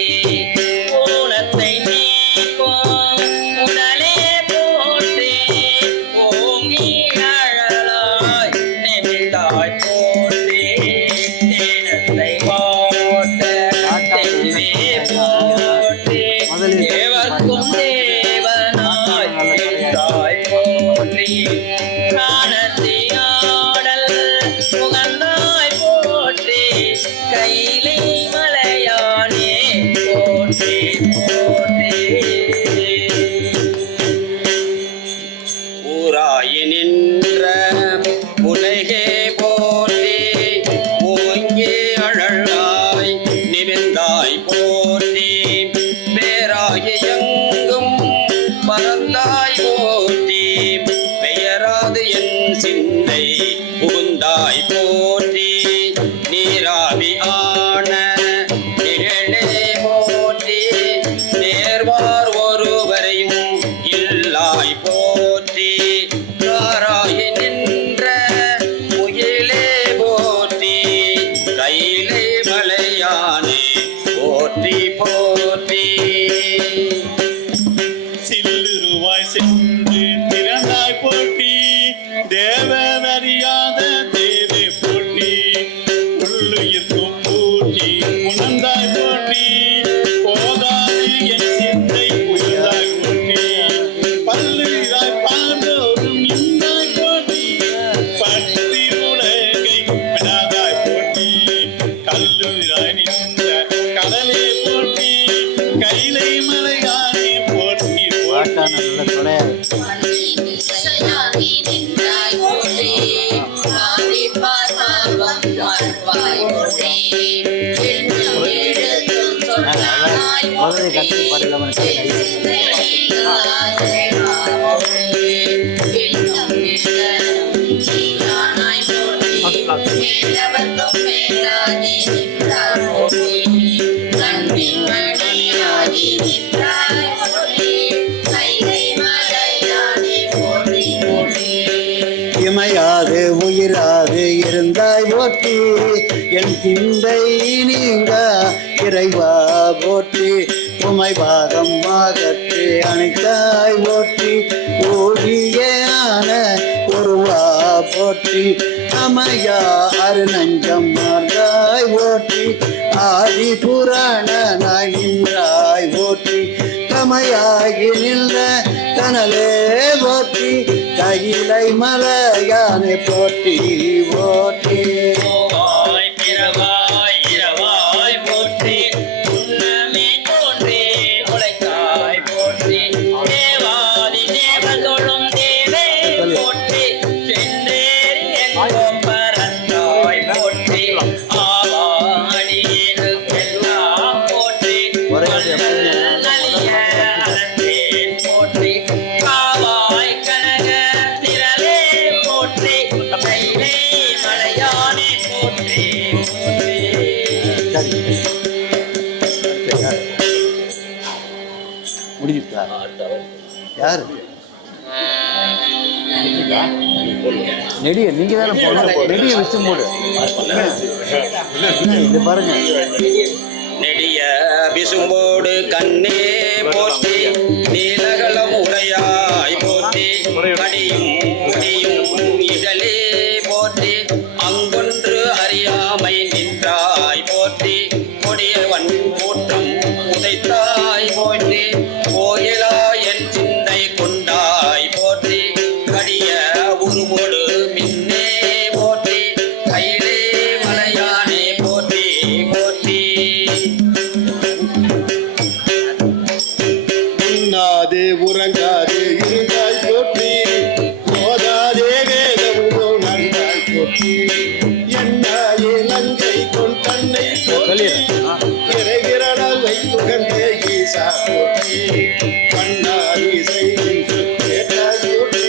ஊனத்தை நீக்கும் உடலே போற்றி ஓங்கி அழலாய் நிமிழ்ந்தாய் போற்றி தேனத்தை போட்ட தெய்வே போற்றி தேவர்க்கும் தேவனாய் நின்றாய் போற்றி காணத்தியாடல் புகழ்ந்தாய் போற்றி கைலை மலையானே போற்றி போற்றி. ஊராயி நின்ற உலகே போற்றி ஓங்கி அழலாய் நிமிர்ந்தாய் போற்றி பேராகி எங்கும் பறந்தாய் போற்றி பெயராது என் சிந்தை புகுந்தாய் போற்றி நீராவி ஆன நிழலே போற்றி நேர்வார் ஒருவரையும் இல்லாய் போற்றி காராகி நின்ற முகிலே போற்றி கையிலே மலையானே போற்றி போற்றி. சில்லுருவாய் சென்று திறந்தாய் போற்றி தேவனறியாத தேவே போற்றி உள்ளுயிர்க்கும் போற்றி உணர்ந்தாய் போற்றி போகாது என் சிந்தை புகுந்தாய் போற்றி பல்லுயிராய் பாண்டோரும் நின்றாய் போற்றி பற்றி உலகை விடாதாய் போற்றி கல்லுயிராய் நின்ற கடலே போற்றி கைலை மலையானே போற்றி போற்றி. சயாகி நின்றாய் போற்றி ஆதிப்பார் பாவம் மறுவாய் போற்றி எண்ணம் எழுத்தும் சொன்னாய் போற்றி சிந்தை நீங்காய் போற்றி எண்ணம் நிழலும் சீரானாய் போற்றி மேலவர்க்கும் மேலாகி நின்றாய் போற்றி கண்ணின் மணியாகி நின்றாய் போற்றி கைலை மலையானே போற்றி போற்றி இமையாது உயிராது இருந்தாய் போற்றி என் சிந்தை நீங்க இறைவா போற்றி உமை பாகம் ஆகற்றி அணைத்தாய் போற்றி ஓடியான ஒருவா போற்றி அமையா அருநஞ்சம் மார்ந்தாய் போற்றி ஆதி புராணனாய் நின்றாய் போற்றி கமையாகி நின்ற கனலே போற்றி கையிலை மலையானை போற்றி போற்றி ஓவாய் பிறவாய் இரவாய் போற்றி உன்னமே தோன்றி உழைத்தாய் போற்றி தேவாதி தேவதொழும் தேவே போற்றி சென்றேறி எங்கும் பறந்தாய் போற்றி ஆவாடியெல்லாம் போற்றி நலிய அறந்தேன் போற்றி காவாய் கனக திரளே போற்றி கைலை மலையானே போற்றி போற்றி முடிஞ்சுட்டா யாரு நெடிய நீங்க தானே போடணும் நெடிய விட்டு போடு இது பாருங்க நெடிய விசும்போடு கண்ணே போற்றி நீலகலம் உடையாய் போற்றி மடியும் முடியும் இகலே போற்றி அங்கொன்று அறியாமை நின்றாய் போற்றி கொடியவன் கூட்டம் உதைத்தாய் போற்றி கோயிலா என் சிந்தை கொண்டாய் போற்றி கடிய உருவோடு மின்னே போற்றி கையிலே மலையானே போற்றி போற்றி உண்ணாதே உறங்காதே இருந்தாய் போற்றி போதாதே வேதமுதோ நன்றாய் போற்றி என்னாயே நங்கை கொண் தன்னை போற்றி இறைகிறடால் வைத்துகந்தே ஈசா போற்றி கண்ணாரி செய்கின்ற கேட்டாய் போற்றி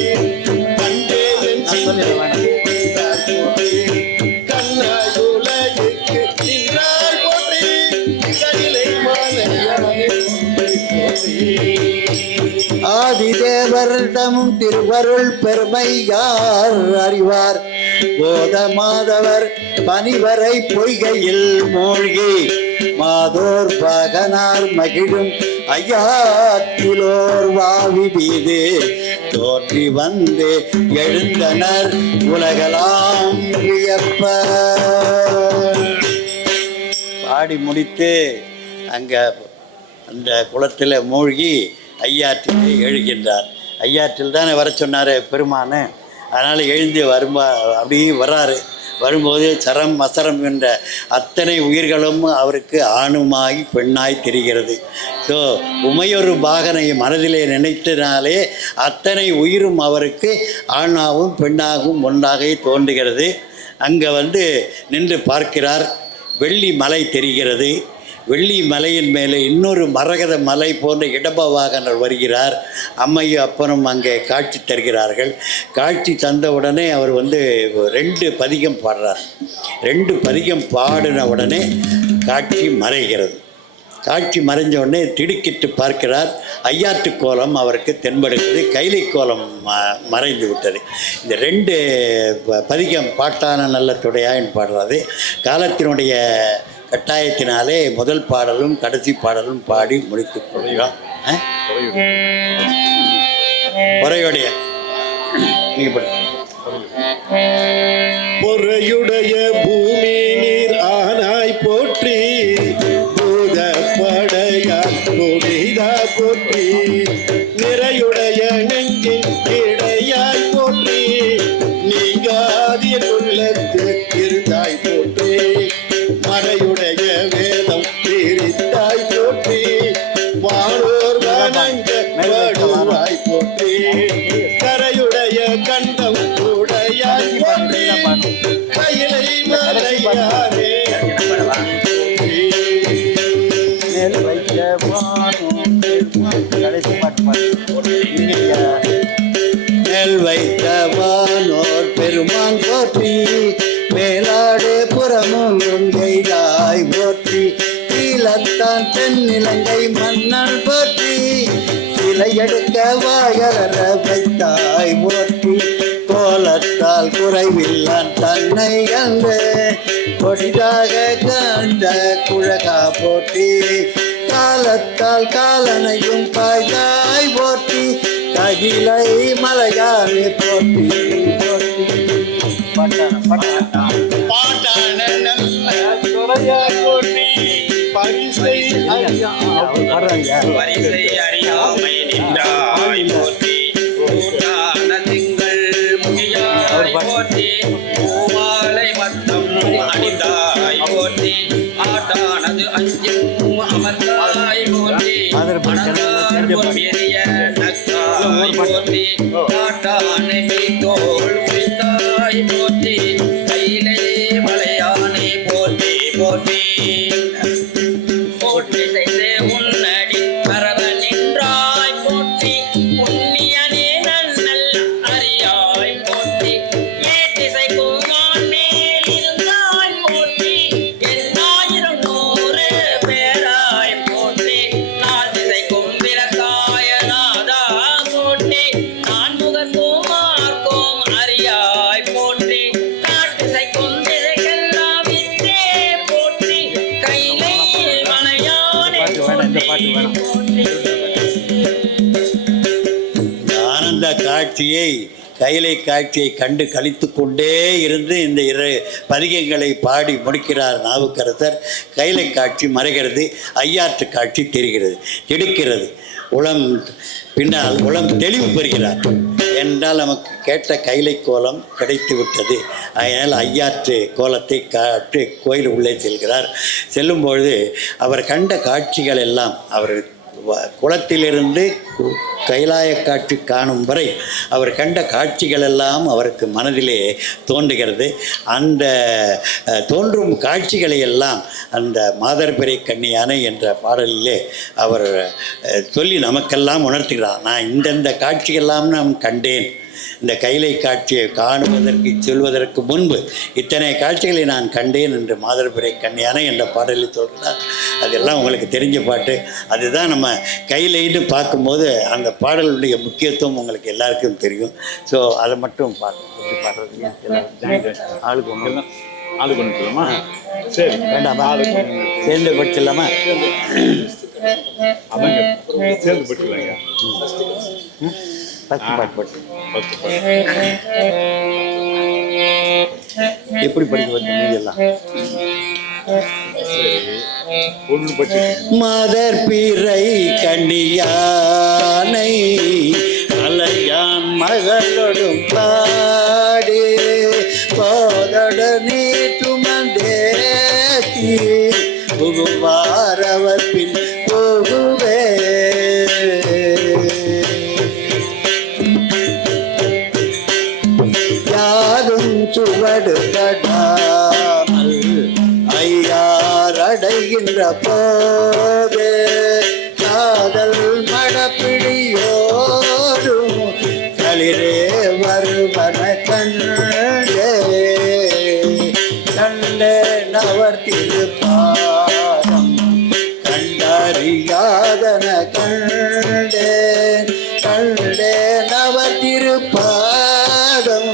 கண்டே என் சிந்தை நின்றாய் போற்றி கண்ணாய் உலகுக்கு நின்றாய் போற்றி கையிலை மாலையானே போற்றி ஆதிதேவரிடமும் திருவருள் பெருமை யார் அறிவார் போத மாதவர் பனிவரை பொய்கையில் மூழ்கி மாதோர் பகனார் மகிழும் ஐயாத்திலோர் வாவி மீது தோற்றி வந்து எழுந்தனர் உலகலாம் வியப்ப. பாடி முடித்து அங்க அந்த குளத்தில் மூழ்கி ஐயாற்றிலே எழுகின்றார். ஐயாற்றில் தானே வர சொன்னார் பெருமானு. அதனால் எழுந்து அப்படியே வர்றாரு. வரும்போது சரம் மசரம் என்ற அத்தனை உயிர்களும் அவருக்கு ஆணுமாய் பெண்ணாய் தெரிகிறது. ஸோ உமையொரு பாகனை மனதிலே நினைத்தனாலே அத்தனை உயிரும் அவருக்கு ஆணாகவும் பெண்ணாகவும் ஒன்றாக தோன்றுகிறது. அங்கே நின்று பார்க்கிறார். வெள்ளி மலை தெரிகிறது. வெள்ளி மலையின் மேலே இன்னொரு மரகத மலை போன்ற இடபவாகனர் வருகிறார். அம்மையும் அப்பனும் அங்கே காட்சி தருகிறார்கள். காட்சி தந்தவுடனே அவர் 2 பதிகம் பாடுறார். 2 பதிகம் பாடின உடனே காட்சி மறைகிறது. காட்சி மறைஞ்ச உடனே திடுக்கிட்டு பார்க்கிறார். ஐயாற்று கோலம் அவருக்கு தென்படுகிறது. கைலை கோலம் மறைந்து விட்டது. இந்த 2 பதிகம் பாட்டான நல்ல துடையான்னு பாடுறது. காலத்தினுடைய கட்டாயத்தினாலே முதல் பாடலும் கடைசி பாடலும் பாடி முடித்துக் கொள்கிறோம். பொறையுடைய பொறையுடைய பூமி நீர் ஆனாய் போற்றி பூதப்படையா புனிதா போற்றி நிறையுடைய நெஞ்சின் இடையாய் போற்றி நீங்காதிய உள்ளத்து இருந்தாய் போற்றி மறையுடைய வேதம் பிரித்தாய் போற்றி வானோர் வணங்க வடுவாய் போற்றி கரையுடைய கண்டம் உடையாய் போற்றி கையிலை மலையாரே மேல் வைத்த வானோர் பெருமான் போற்றி மேலாடு புறமும் எய்தாய் போற்றி கீழத்தான் தென்னிலங்கை மன்னன் போற்றி சிலை எடுக்க வாயலற வைத்தாய் போற்றி கோலத்தால் குறைவில்லான் தன்னை கண்டு கொடிதாக கண்ட குழகா போற்றி காலத்தால் காலனையும் பாய்தாய் போற்றி ககிலை மலையாறு போற்றி பாட்டான நல்ல துறையாய் போற்றி பரிசை வரிசை அறியாமை நின்றாய் போற்றி கூட்டான திங்கள் முடியாய் போற்றி பூமாலை மத்தம் அணிந்தாய் போற்றி ஆட்டானது அஞ்சும் அமர்ந்தாய் போற்றி மணந்தார் பொன்மெரிய நக்காய் போற்றி காட்டானை தோள் புரிந்தாய் போற்றி கையிலே மலையானை போற்றி போற்றி போற்றி செய்து உன்னடி பரவ நின்றாய் போற்றி புண்ணியனே நன்னல் அறியாய் போற்றி ஏற்றிசை கோமான் மேல் இருந்தாய் போற்றி எண்ணாயிரம் நூறு பேராய் போற்றி நாள் திசை கும்பிரக்காய நாதா போற்றி நான்முக சோமார்க்கோம் அறியாய் போற்றி நாட்டிசை கொந்திசைக்கெல்லாம் இன்றே போற்றி கைலை மலையானே ஆனந்த காட்சியை கைலை காட்சியை கண்டு கழித்து கொண்டே இருந்து இந்த பதிகங்களை பாடி முடிக்கிறார் நாவுக்கரசர். கைலை காட்சி மறைகிறது, ஐயாற்று காட்சி தெரிகிறது, திடுக்கிறது. பின்னால் உளம் தெளிவு பெறுகிறார் என்றால் நமக்கு கேட்ட கைலை கோலம் கிடைத்து விட்டது. அதனால் ஐயாற்று கோலத்தை காட்டு கோயில் உள்ளே செல்கிறார். செல்லும்பொழுது அவர் கண்ட காட்சிகள் எல்லாம் அவர் குளத்திலிருந்து கைலாய காட்சி காணும் வரை அவர் கண்ட காட்சிகள் எல்லாம் அவருக்கு மனதிலே தோன்றுகிறது. அந்த தோன்றும் காட்சிகளை எல்லாம் அந்த மாதர்பிறை கன்னியானை என்ற பாடலிலே அவர் சொல்லி நமக்கெல்லாம் உணர்த்துகிறார். நான் இந்தந்த காட்சியெல்லாம் நான் கண்டேன். இந்த கைலை காட்சியை காணுவதற்கு சொல்வதற்கு முன்பு இத்தனை காட்சிகளை நான் கண்டேன் என்று மாதர்பிறை கன்னியானை என்ற பாடலில் சொல்கிறார். அதெல்லாம் உங்களுக்கு தெரிஞ்ச பாட்டு. அதுதான் நம்ம கைலைன்னு பார்க்கும்போது அந்த பாடலுடைய முக்கியத்துவம் உங்களுக்கு எல்லாருக்கும் தெரியும். ஸோ அதை மட்டும் பாடுறது ஆளுக்கு ஒன்று ஆளுக்கு ஒன்று சொல்லலாமா? சரி வேண்டாமா? சேர்ந்து படிச்சிடலாமா? அவங்க சேர்ந்து படிச்சுலாங்க. எப்படி படிக்க எல்லாம் மாதர்பிறை கன்னியானை அலையான் மகளொடும் பாடி போதொடனே சுமந்தேத்தி புகுவாரவர் பின் போகுவே சுவடு கடாமல் ஐயார் அடைகின்ற போது காதல் மடப்பிடியோரும் களிரே வருவன கண்டே கண்டே நவர் திருப்பாதம் கண்டறியாதன கண்டே கண்டே நவர் திருப்பாதம்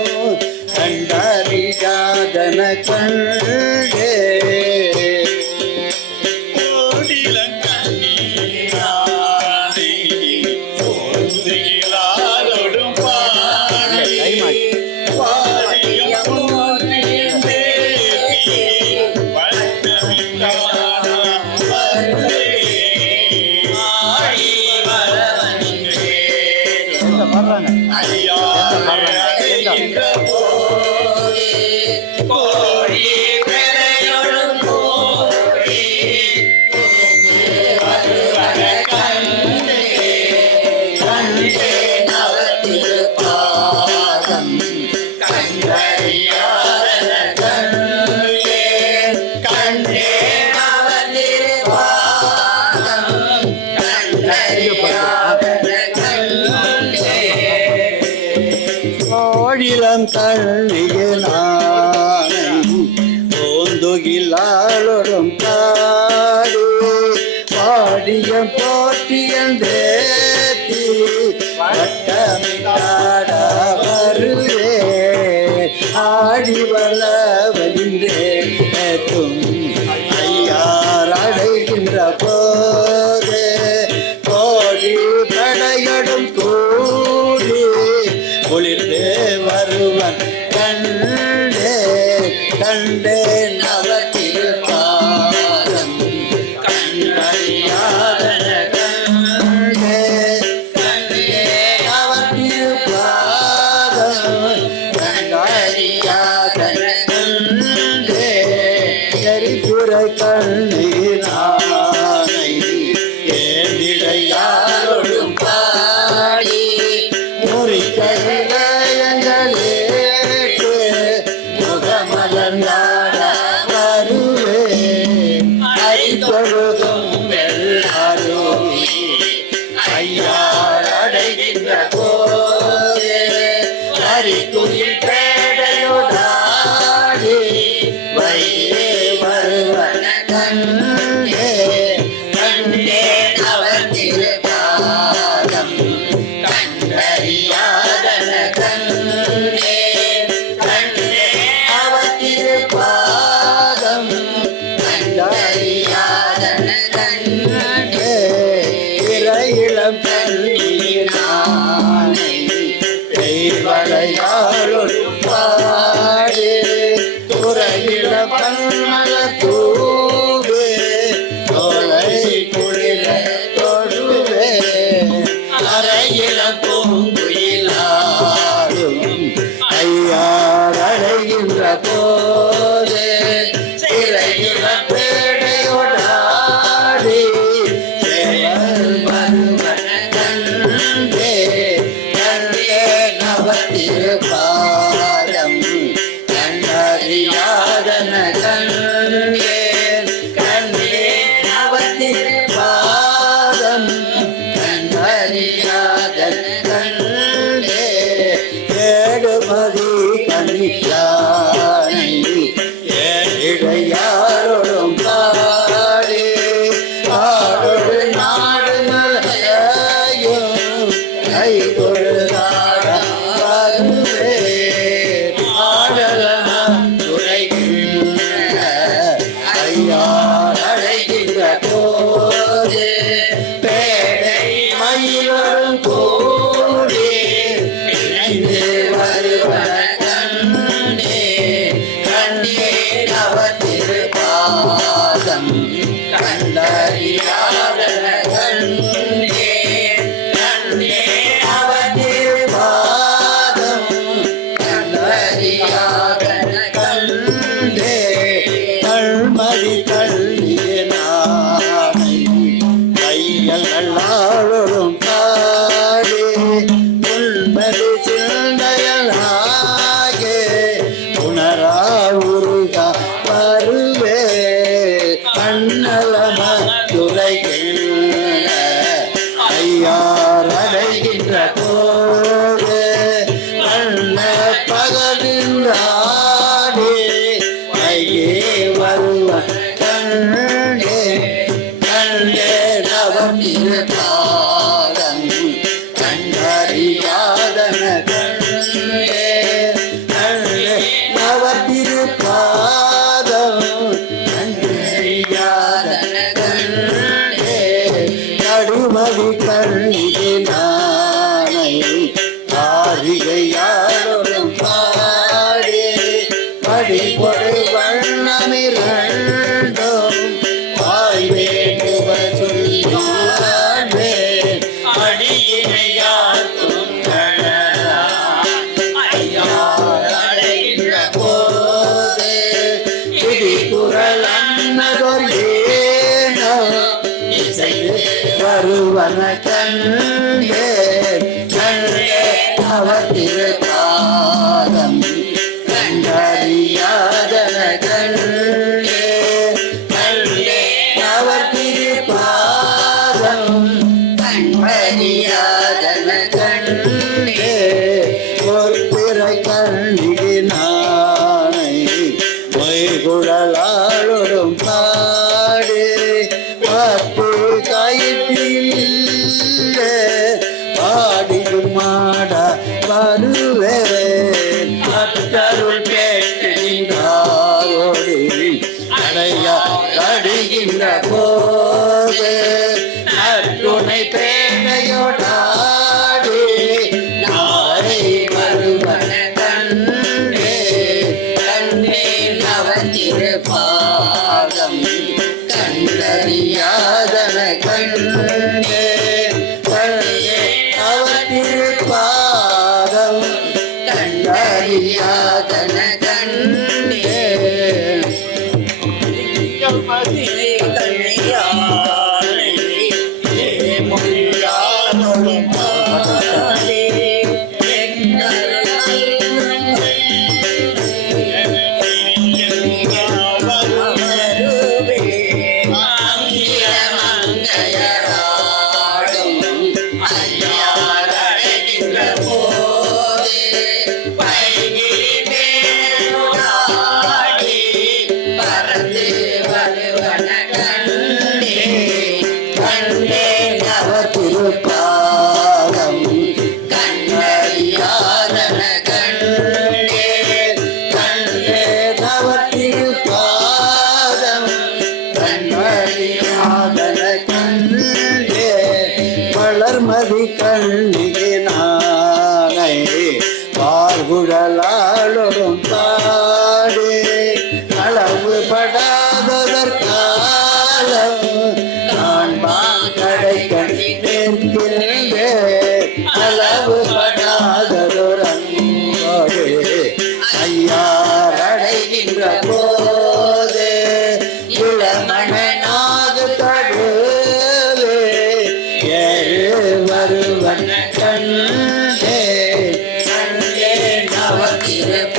கண்டறியாதன கண்டே கோழிலம் தள்ளிய நானை முகிலாளோடும் பாடி பாடிய போற்றியந்தேத்தி வட்டமிடாட வருவே ஆடி வளவலிந்தேத்தும் ஐயார் அடைகின்ற போது கோடி படையடும் கூடி குளிர்ந்து வருவன் கண்டே கண்டே நவத்திருப்பாரம் கண்டறியாதன கண்டே கண்டே நவத்திருப்பாரம் கண்டறியாதன கண்டே எரிபுரை கண்ணீரானை ஏந்திடையாரோடும் பாடி முறிக்கைகளே முகமலர்ந்தாட வருவே அறிந்தொழுதும் வெள்ளாரோவி ஐயார் அடைகின்ற போதே அறிகுயில் பேடையோடாடி வையே வருவன கண்டே கண்டே அவர் திருப்பாதம் கண்டறியாதன கண்டே கண்டே அவர் திருப்பாதம் கண்டறியாதன கண்டே இறையிளம் கண்ணீரானை பெய்வளையாளொடும் பாடி துறையில பன்மல தூவே தோளை குளிர தொடுவே அறையில பூங்குயிலாடும் ஐயார் அடைகின்ற போது சிறையில பேடையோடாடி சேவல் வருவன கண்டே கண்டே நவத்திருப்பாரம் கண்டறியாதன கண்டே கண்டே நவத்திருப்பாரம் கண்டறியாதன கண்டே ஏடுமதி கணியானை ஏழையாரோடும் பாடி ஆடொரு நாடு நலையும் கை கொழுதாட வருவே ஆடலன துறைகின்ற ஐயார் அடைகின்ற போது பேடை மயிலும் கூடி இணைந்து வருவன கண்டே கண்டே நவத்திருப்பாதம் கண்டறியாதன கண்டே கண்டே நவத்திருப்பாதம் கண்டறியாதன கண்டே கண்மதி கள்ளியனானை கையல்லாளொடும் பாடி உள்மதி சிந்தையனாகே உணரா உருகா வருவே கண்ணலம துறைகின்ற ஐயார் அடைகின்ற போது கண்ண பகலின்றாடி ஐயே வருவ கண்டே கண்டே நவத்திருப்பாரம் கண்டறியாதன கண்டே கண்டே நவத்திருப்பாதம் கண்டறியாதன கண்டே நடுமதி கண்ணினானை காரிகையாரோடும் பாடி படிப்பொரு வண்ணமிரண்டும் வாய்வேண்டுவ சொல்லியாழ்வே அடியினையாக்கும் ஐயார் அடைகின்ற போது இடிகுரல் அன்னதொர் ஏனோ இசைந்து வருவன கண்டே கண்டே அவர் திருப்பாதம் கண்டறியாதன கண்டே கண்டே அவர் திருப்பாதம் கண்டறியாதன கண்டே ஒரு பிறை கண்ணினானை வைகுழலாள்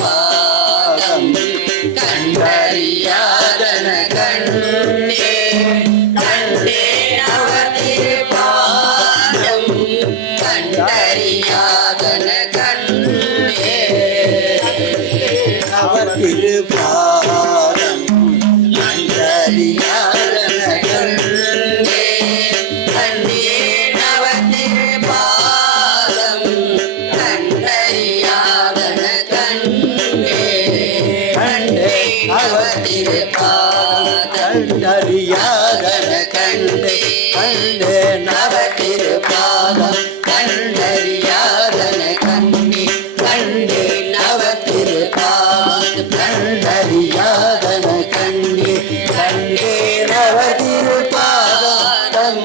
பாதம் கண்டறியாதன கண்டே கண்டேன் அவர் திருப்பாதம் கண்டறியாதன கண்டே அவர் திருப்பாதம் கண்டறியாதன கண்டே கண்டேன் அவர் திருப்பாதம் கண்டறியாதன கண்டே கண்டேன் அவர் திருப்பாதம் கண்டறியாதன கண்டே கண்டேன் அவர் திருப்பாதம் கண்டறியாதன கண்ணி கண்டேன் அவர் திருப்பாதம் கண்டறியாதன கண்ணி கண்டேன் அவர் திருப்பாதம்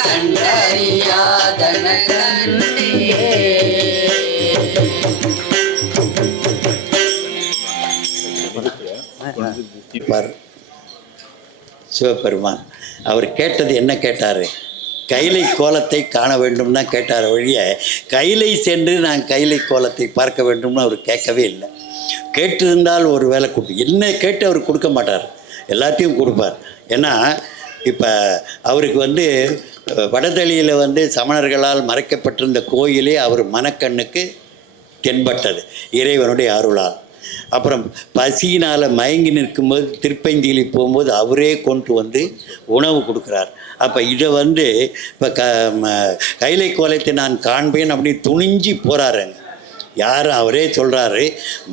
கண்டறியாதன கண்ணி பார் சிவபெருமான் அவர் கேட்டது என்ன கேட்டார்? கைலை கோலத்தை காண வேண்டும் தான் கேட்டார் வழிய கைலை சென்று நான் கைலை கோலத்தை பார்க்க வேண்டும்னு அவர் கேட்கவே இல்லை. கேட்டிருந்தால் ஒரு வேலை என்ன கேட்டு அவர் கொடுக்க மாட்டார், எல்லாத்தையும் கொடுப்பார். ஏன்னா இப்போ அவருக்கு வடதளியில் சமணர்களால் மறைக்கப்பட்டிருந்த கோயிலே அவர் மனக்கண்ணுக்கு தென்பட்டது இறைவனுடைய அருளால். அப்புறம் பசியினால் மயங்கி நிற்கும்போது திருப்பைந்தியில் போகும்போது அவரே கொண்டு உணவு கொடுக்குறார். அப்போ இதை இப்போ கைலை கோலத்தை நான் காண்பேன் அப்படின்னு துணிஞ்சு போகிறாருங்க. யாரும் அவரே சொல்கிறாரு,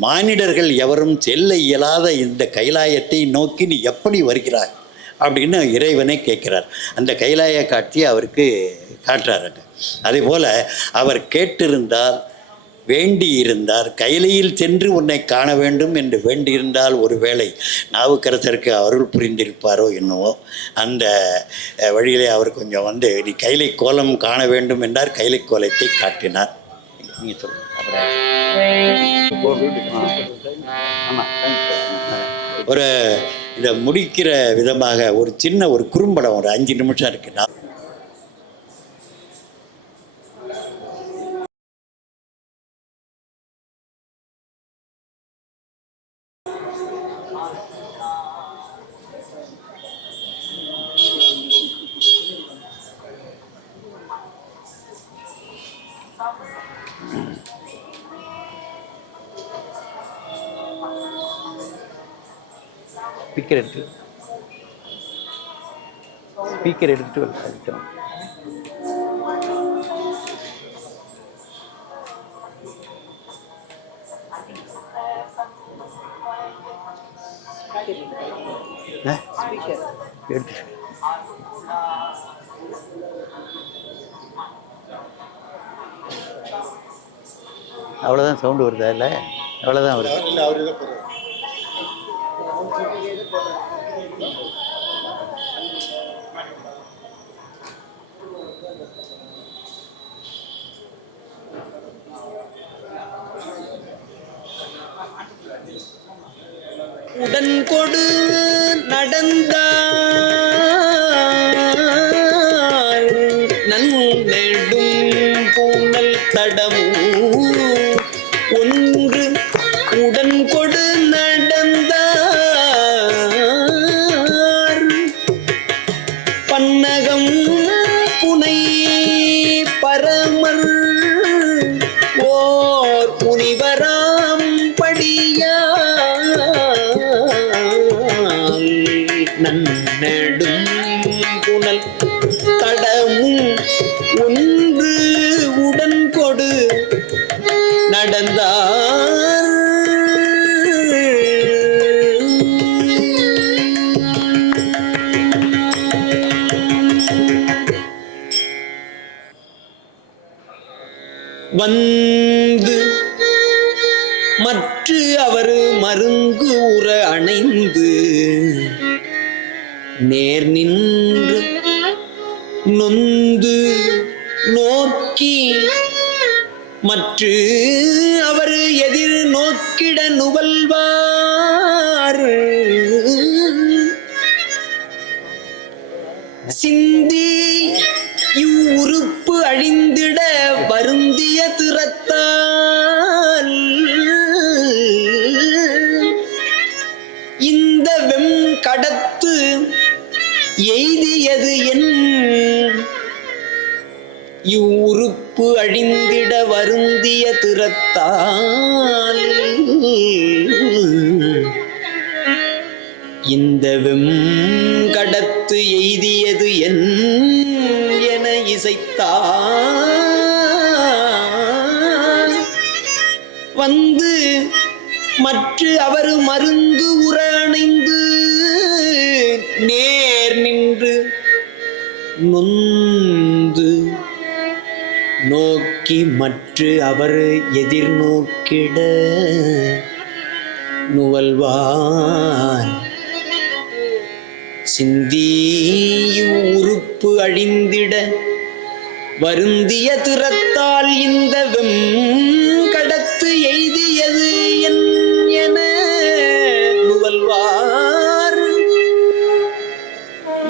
மானிடர்கள் எவரும் செல்ல இயலாத இந்த கைலாயத்தை நோக்கி நீ எப்படி வருகிறாய் அப்படின்னு இறைவனை கேட்குறார். அந்த கைலாய காட்சி அவருக்கு காட்டுறாருங்க. அதே போல் அவர் கேட்டிருந்தால் வேண்டியிருந்தார், கைலையில் சென்று உன்னை காண வேண்டும் என்று வேண்டியிருந்தால் ஒருவேளை நாவுக்கரசருக்கு அருள் புரிந்திருப்பாரோ என்னவோ. அந்த வழியிலே அவர் கொஞ்சம் நீ கைலை கோலம் காண வேண்டும் என்றார், கைலை கோலத்தை காட்டினார். நீங்கள் சொல்லுங்கள். ஒரு இதை முடிக்கிற விதமாக ஒரு சின்ன ஒரு குறும்படம் ஒரு 5 நிமிஷம் இருக்குன்னா ஸ்பீக்கர் எடுத்துட்டு அடித்தோம். எடுத்து அவ்வளோதான் சவுண்டு வருதா? இல்லை அவ்வளோதான் வருது. உடன் கொடு நடந்தார் நன்னெடும் பூனல் தடமும் ஒன்று உடன் கொடு நடந்தார் பன்னகம் புனை பரமர் ஓர் முனிவராம் படியா நன்னெடும் புனல் தடமும் ஒன்று உடன் கொடு நடந்தார் வந்து மற்ற அவர் மருங்கு உற அணைந்து நேர் நின்று நொந்து நோக்கி மற்ற அவர் எதிர் நோக்கிட நுவல்வார் சிந்தி இவ்வுறுப்பு அழிந்திட வருந்திய திறத்தால் அழிந்திட வருந்திய திறத்தால் இந்த வெங்கடத்து எய்தியது என இசைத்தார் வந்து மற்ற அவர் மருந்து உற அணைந்து நேர் நின்று நொந்து நோக்கி மற்ற அவர் எதிர்நோக்கிட நுவல்வார் சிந்தியும் உறுப்பு அழிந்திட வருந்திய திறத்தால் இந்த வெங்கடத்து எய்தியது என நுவல்வார்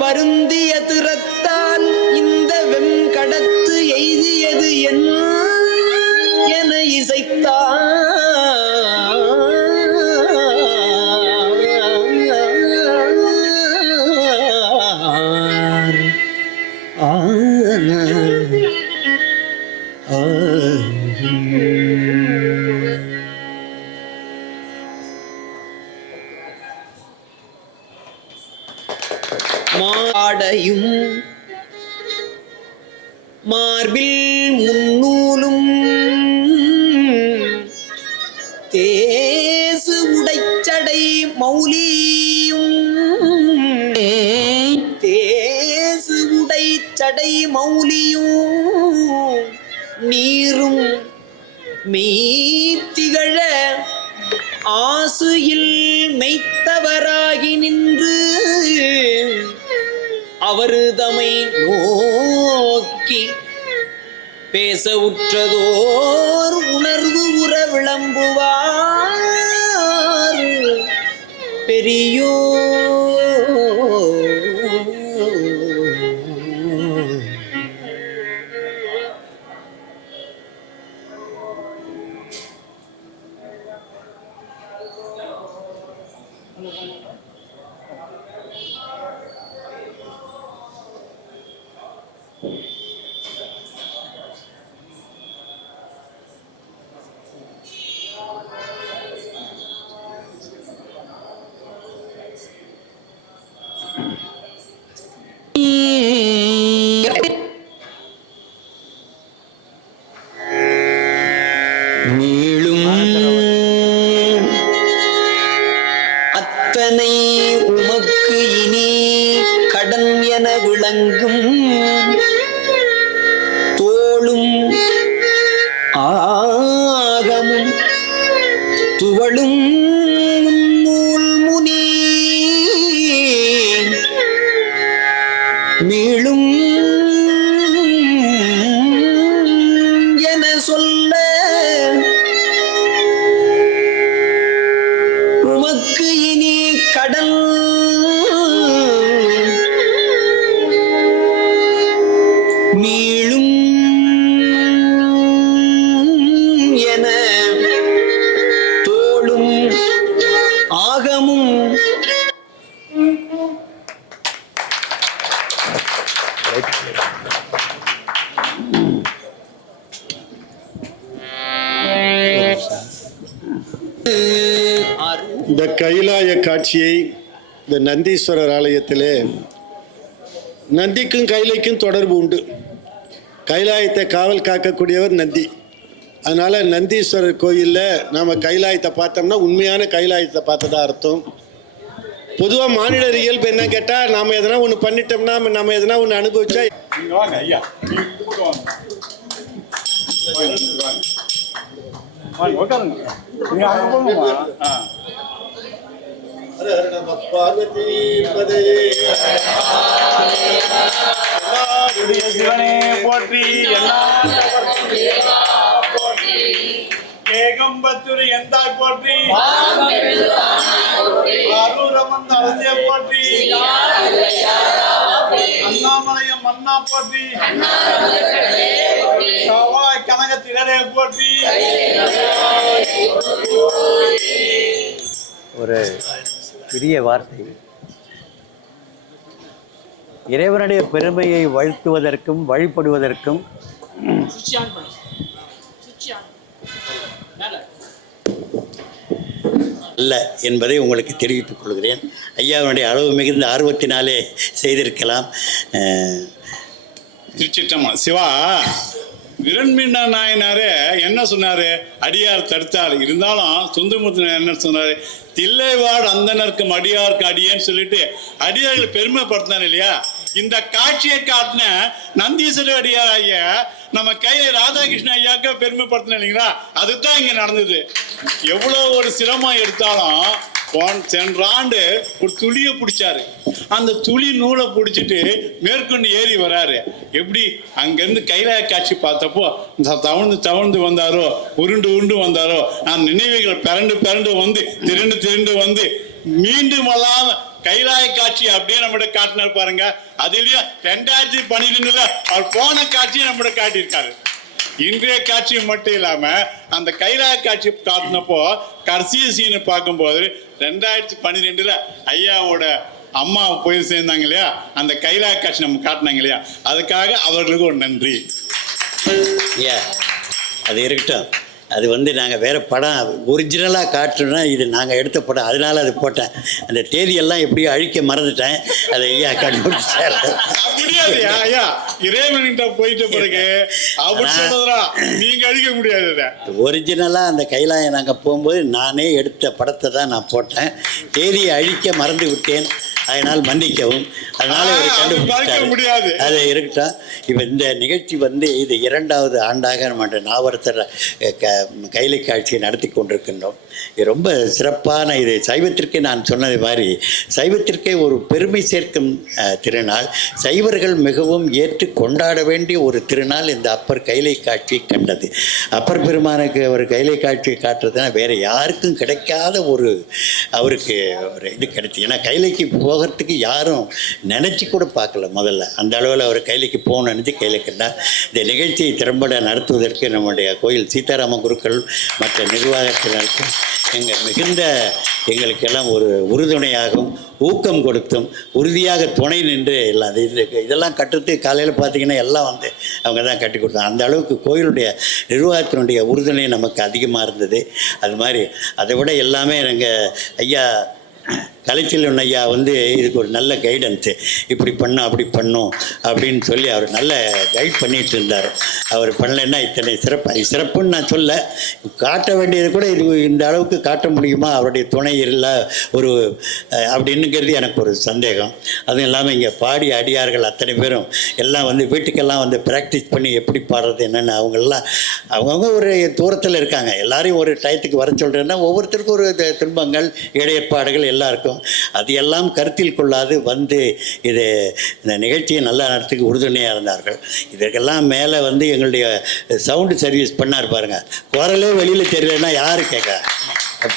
வருந்திய திறத்தால் இந்த வெங்கடத்து எய்தியது என இசைத்தார் மாடையும் மார்பில் முன்னூலும் தேசு உடைச்சடை மௌலியும் தேசு உடைச்சடை மௌலியும் நீரும் மெய்த்திகழ ஆசுயில் மெய்த்தவராகி நின்று அவர் தமை நோக்கி பேச உற்றதோர் உணர்வு உற விளம்புவார் பெரியோ நீளும் அத்தனை உமக்கு இனி கடன் என விளங்கும் தோளும் ஆகமும் துவளும் நூல் முனி மீளும் என சொல்ல உமக்கு இனி கடல் மீளும் என தோளும் ஆகமும் இந்த கைலாய காட்சியை இந்த நந்தீஸ்வரர் ஆலயத்திலே நந்திக்கும் கைலைக்கும் தொடர்பு உண்டு. கைலாயத்தை காவல் காக்கக்கூடியவர் நந்தி. அதனால் நந்தீஸ்வரர் கோயிலில் நாம் கைலாயத்தை பார்த்தோம்னா உண்மையான கைலாயத்தை பார்த்ததா அர்த்தம். பொதுவாக மானிடர் இயல்பு என்ன கேட்டால் நாம் எதனா ஒன்று பண்ணிட்டோம்னா நம்ம எதனா ஒன்று அனுபவிச்சா வாங்க ஐயா உட்காருங்க நீங்க அங்க போங்கம்மா. சிவனே போற்றி ஏகம்பத்துரை எந்தாய் போற்றி அரூரமந்த அரசியை போற்றி அண்ணாமலையம் மன்னா போற்றி செவ்வாய் கனக திரளே போற்றி. ஒரு பெரிய வார்த்தை. இறைவனுடைய பெருமையை வாழ்த்துவதற்கும் வழிபடுவதற்கும் அல்ல என்பதை உங்களுக்கு தெரிவித்துக் கொள்கிறேன். ஐயாவுடைய அளவு மிகுந்த ஆர்வத்தினாலே செய்திருக்கலாம். திருச்சிற்றம்பலம். சிவா, விரண்மீண்டா நாயனாரே என்ன சொன்னாரு? அடியார் தடுத்தார். இருந்தாலும் சுந்தரமூர்த்தி என்ன சொன்னாரு? தில்லைவாடு அந்தனருக்கும் அடியாருக்கு அடியேன்னு சொல்லிட்டு அடியார்களை பெருமைப்படுத்தினார் இல்லையா? இந்த காட்சியை காட்டின நந்தீஸ்வர அடியார் ஐயா நம்ம கையில ராதாகிருஷ்ண ஐயாக்க பெருமைப்படுத்தின இல்லைங்களா? அதுதான் இங்க நடந்தது. எவ்வளோ ஒரு சிரமம் எடுத்தாலும் சென்ற ஆண்டு ஒரு துளியை பிடிச்சாரு. அந்த துளி நூலை பிடிச்சிட்டு மேற்கொண்டு ஏறி வராரு. எப்படி அங்கிருந்து கைலாய காட்சி பார்த்தப்போ தவழ்ந்து தவழ்ந்து வந்தாரோ, உருண்டு உருண்டு வந்தாரோ, நான் நினைவுகள் பிறண்டு வந்து திரண்டு வந்து மீண்டும் அல்லாம கைலாய காட்சி அப்படியே நம்மகிட்ட காட்டினார் பாருங்க. அதுலயும் 2012 அவர் போன காட்சியை நம்மகிட்ட காட்டியிருக்காரு. இன்றைய காட்சி மட்டும் இல்லாம அந்த கைலாய காட்சி காட்டினப்போ கடைசி சீனை பார்க்கும்போது 2012 ஐயாவோட அம்மா போய் சேர்ந்தாங்க இல்லையா? அந்த கைலாய காட்சி நம்ம காட்டினாங்க இல்லையா? அதுக்காக அவர்களுக்கு ஒரு நன்றி. அது இருக்கட்டும். அது நாங்கள் வேறு படம் ஒரிஜினலாக காட்டணும்னா இது நாங்கள் எடுத்த படம், அதனால அது போட்டேன். அந்த தேதியெல்லாம் எப்படியோ அழிக்க மறந்துட்டேன். அதை ஐயா கண்டுபிடிச்சார். முடியாது ஐயா, இறைவன்கிட்ட போயிட்ட பிறகு நீங்க அழிக்க முடியாது. ஒரிஜினலாக அந்த கைலாயம் நாங்கள் போகும்போது நானே எடுத்த படத்தை தான் நான் போட்டேன். தேதியை அழிக்க மறந்து விட்டேன், அதனால் மன்னிக்கவும். அதனால முடியாது. அது இருக்கட்டும். இப்போ இந்த நிகழ்ச்சி இது 2வது ஆண்டாக நம்ம நாவரசர் கைலை காட்சியை நடத்தி கொண்டிருக்கின்றோம். இது ரொம்ப சிறப்பான, இது சைவத்திற்கே நான் சொன்னது மாதிரி சைவத்திற்கே ஒரு பெருமை சேர்க்கும் திருநாள். சைவர்கள் மிகவும் ஏற்று கொண்டாட வேண்டிய ஒரு திருநாள் இந்த அப்பர் கைலை காட்சியை கண்டது. அப்பர் பெருமானுக்கு ஒரு கைலை காட்சியை காட்டுறதுனா வேறு யாருக்கும் கிடைக்காத அவருக்கு ஒரு இது கிடைச்சி. ஏன்னா கைலைக்கு போகிறதுக்கு யாரும் நினச்சி கூட பார்க்கல முதல்ல. அந்த அளவில் அவர் கைலைக்கு போகணும்னு நினச்சி கைலை கண்டார். இந்த நிகழ்ச்சியை திறம்பட நடத்துவதற்கு நம்முடைய கோயில் சீதாராம குருக்கள் மற்ற நிர்வாகத்தினருக்கும் மிகுந்த எங்களுக்கெல்லாம் ஒரு உறுதுணையாகவும் ஊக்கம் கொடுத்தும் உறுதியாக துணை நின்று எல்லாம் இதெல்லாம் கட்டுறது காலையில் பார்த்திங்கன்னா எல்லாம் அவங்க தான் கட்டி கொடுத்தாங்க. அந்த அளவுக்கு கோயிலுடைய நிர்வாகத்தினுடைய உறுதுணை நமக்கு அதிகமாக இருந்தது. அது மாதிரி அதை விட எல்லாமே எங்கள் ஐயா கலைச்செல்வன் ஐயா இதுக்கு ஒரு நல்ல கைடன்ஸு, இப்படி பண்ணும் அப்படி பண்ணும் அப்படின்னு சொல்லி அவர் நல்ல கைட் பண்ணிகிட்டு இருந்தார். அவர் பண்ணலைன்னா இத்தனை சிறப்புன்னு நான் சொல்ல, காட்ட வேண்டியது கூட இந்த அளவுக்கு காட்ட முடியுமா அவருடைய துணை இல்லை ஒரு அப்படின்னுங்கிறது எனக்கு ஒரு சந்தேகம். அதுவும் இல்லாமல் இங்கே பாடி அடியார்கள் அத்தனை பேரும் எல்லாம் வீட்டுக்கெல்லாம் ப்ராக்டிஸ் பண்ணி எப்படி பாடுறது என்னென்னு அவங்கெல்லாம் அவங்கவுங்க ஒரு தூரத்தில் இருக்காங்க. எல்லாரையும் ஒரு டயத்துக்கு வர சொல்கிறேன்னா ஒவ்வொருத்தருக்கும் ஒரு துன்பங்கள் இடையற்பாடுகள் எல்லாம் இருக்கும். அது எல்லாம் கருத்தில் கொள்ளாது இது இந்த நிகழ்ச்சியை நல்லா நடத்துக்கு உறுதுணையாக இருந்தார்கள். இதற்கெல்லாம் மேலே எங்களுடைய சவுண்டு சர்வீஸ் பண்ணார் பாருங்க. குரலே வெளியில் தெரியலன்னா யாரு கேட்க?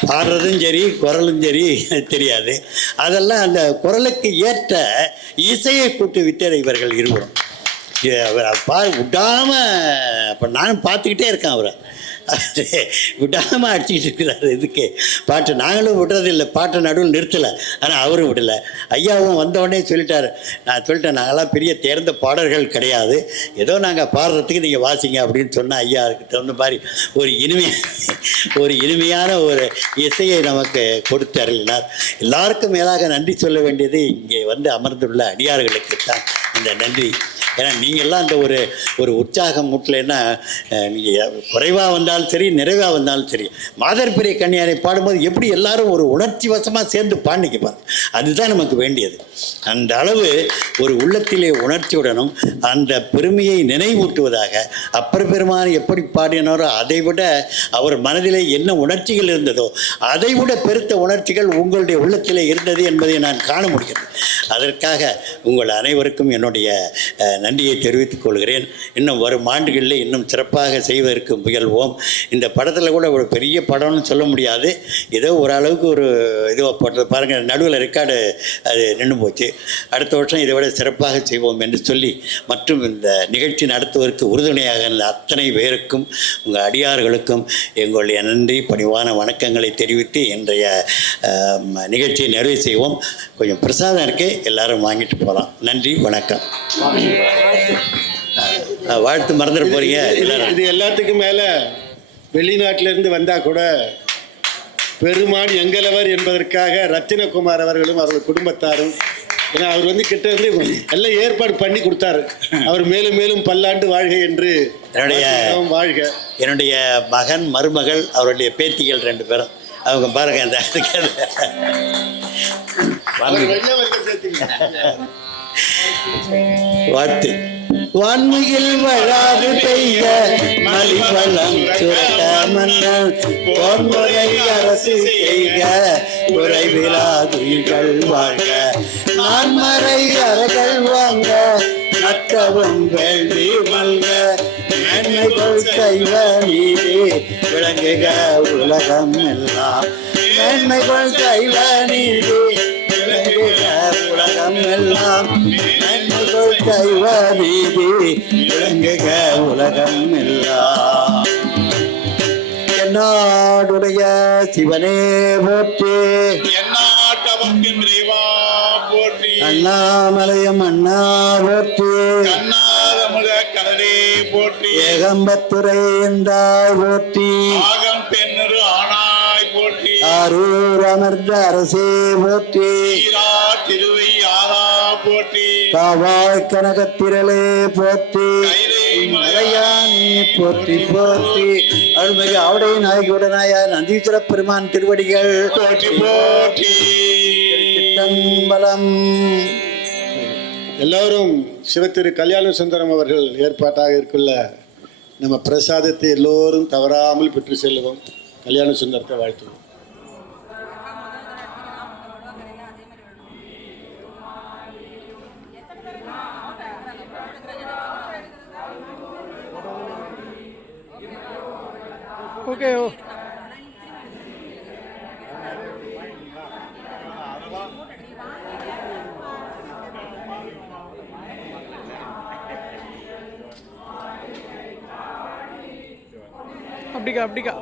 பாடுறதும் சரி குரலும் சரி தெரியாது. அதெல்லாம் அந்த குரலுக்கு ஏற்ற இசையை கூட்டு விட்டு இவர்கள் இருவரும் விடாமல். அப்போ நானும் பார்த்துக்கிட்டே இருக்கேன் அவரை விடாமல் அடிச்சுக்கிட்டு இருக்கிறாரு. இதுக்கு பாட்டு நாங்களும் விடுறதில்லை, பாட்டை நடுவில் நிறுத்தலை, ஆனால் அவரும் விடலை. ஐயாவும் வந்தோடனே சொல்லிட்டார். நான் சொல்லிட்டேன், நாங்கள்லாம் பெரிய தேர்ந்த பாடல்கள் கிடையாது, ஏதோ நாங்கள் பாடுறதுக்கு நீங்கள் வாசிங்க அப்படின்னு சொன்னால் ஐயா அதுக்கு தகுந்த மாதிரி ஒரு இனிமையான ஒரு இசையை நமக்கு கொடுத்து அருளினார். எல்லாருக்கும் மேலாக நன்றி சொல்ல வேண்டியது இங்கே அமர்ந்துள்ள அடியார்களுக்கு தான் இந்த நன்றி. ஏன்னா நீங்கள்லாம் அந்த ஒரு உற்சாகம் முட்டலைன்னா குறைவாக வந்தாலும் சரி நிறைவாக வந்தாலும் சரி, மாதர் பெரிய கன்னியாரை பாடும்போது எப்படி எல்லாரும் ஒரு உணர்ச்சி வசமாக சேர்ந்து பாண்டிக்க பாருங்க, அதுதான் நமக்கு வேண்டியது. அந்த அளவு ஒரு உள்ளத்திலே உணர்ச்சியுடனும் அந்த பெருமையை நினைவூட்டுவதாக அப்பர் பெருமான் எப்படி பாடினாரோ அதை விட அவர் மனதிலே என்ன உணர்ச்சிகள் இருந்ததோ அதை விட பெருத்த உணர்ச்சிகள் உங்களுடைய உள்ளத்திலே இருந்தது என்பதை நான் காண முடிகிறது. அதற்காக உங்கள் அனைவருக்கும் என்னுடைய நன்றியை தெரிவித்துக் கொள்கிறேன். இன்னும் வரும் ஆண்டுகளில் இன்னும் சிறப்பாக செய்வதற்கு முயல்வோம். இந்த படத்தில் கூட ஒரு பெரிய படம்னு சொல்ல முடியாது, ஏதோ ஓரளவுக்கு ஒரு இதுவாக போட்டது பாருங்கள். நடுவில் ரெக்கார்டு அது நின்று போச்சு. அடுத்த வருஷம் இதை விட சிறப்பாக செய்வோம் என்று சொல்லி மற்றும் இந்த நிகழ்ச்சி நடத்துவதற்கு உறுதுணையாக இருந்த அத்தனை பேருக்கும் உங்கள் அடியார்களுக்கும் எங்களுடைய நன்றி பணிவான வணக்கங்களை தெரிவித்து இன்றைய நிகழ்ச்சியை நிறைவு செய்வோம். கொஞ்சம் பிரசாதம் இருக்குது, எல்லாரும் வாங்கிட்டு போகலாம். நன்றி, வணக்கம். வாழ்த்து மறந்துட போறீங்க எல்லாரும். இது எல்லாத்துக்கும் மேல வெளிநாட்டிலிருந்து வந்தா கூட பெருமான் எங்களவர் என்பதற்காக ரத்தினகுமார் அவர்களும் அவர்கள் குடும்பத்தாரும், ஏன்னா அவர் வந்து கிட்ட இருந்து எல்லாம் ஏற்பாடு பண்ணி கொடுத்தாரு. அவர் மேலும் மேலும் பல்லாண்டு வாழ்க என்று வாழ்க. என்னுடைய மகன் மருமகள் அவருடைய பேத்திகள் 2 பேரும் அவங்க பாருங்க அந்த வாழ்த்து. வான்மிகில் வழாது பெய்க மலிபலம் சுரக்க மன்னன் போன்முறை அரசு செய்க குறைவிலாதுயிர்கள் வாழ்க நான்மறை அறகள் வாங்க நற்றவும் வேள்வி மல்க மேன்மைகள் சைவ நீதி விளங்குக உலகம் எல்லாம் மேன்மைகள் சைவ நீதி விளங்குக உலகம் எல்லாம் மேன்மைகள் சைவ நீதி விளங்குக உலகம் எல்லாம். என்னாடுடைய சிவனே போற்றி, எந்நாட்டவர்க்கும் இறைவா போற்றி, அண்ணாமலையம் அண்ணா போற்றி, கண்ணாதமுத கடலே போற்றி, ஏகம்பத்துரை என்றாய் போற்றி, ஆகம் பெண்ணரு ஆனாய் போற்றி, ஆரூர் அமர்ந்த அரசே போற்றி, ஈரா திருவை ஆரா போற்றி, காவாய் கனகத்திரளே போற்றி, மலையானே போற்றி போற்றி. அருள்மிகு ஆவுடை நாயகியுடனாயார் நந்தீஸ்வர பெருமான் திருவடிகள் போற்றி போற்றி. சிற்றம்பலம். எல்லோரும் சிவத்திரு கல்யாண சுந்தரம் அவர்கள் ஏற்பாட்டாக இருக்குள்ள நம்ம பிரசாதத்தை எல்லோரும் தவறாமல் பெற்று செல்லுவோம். கல்யாண சுந்தரத்தை வாழ்த்துவோம். ஓகே. அப்படிக்கா அப்படிக்கா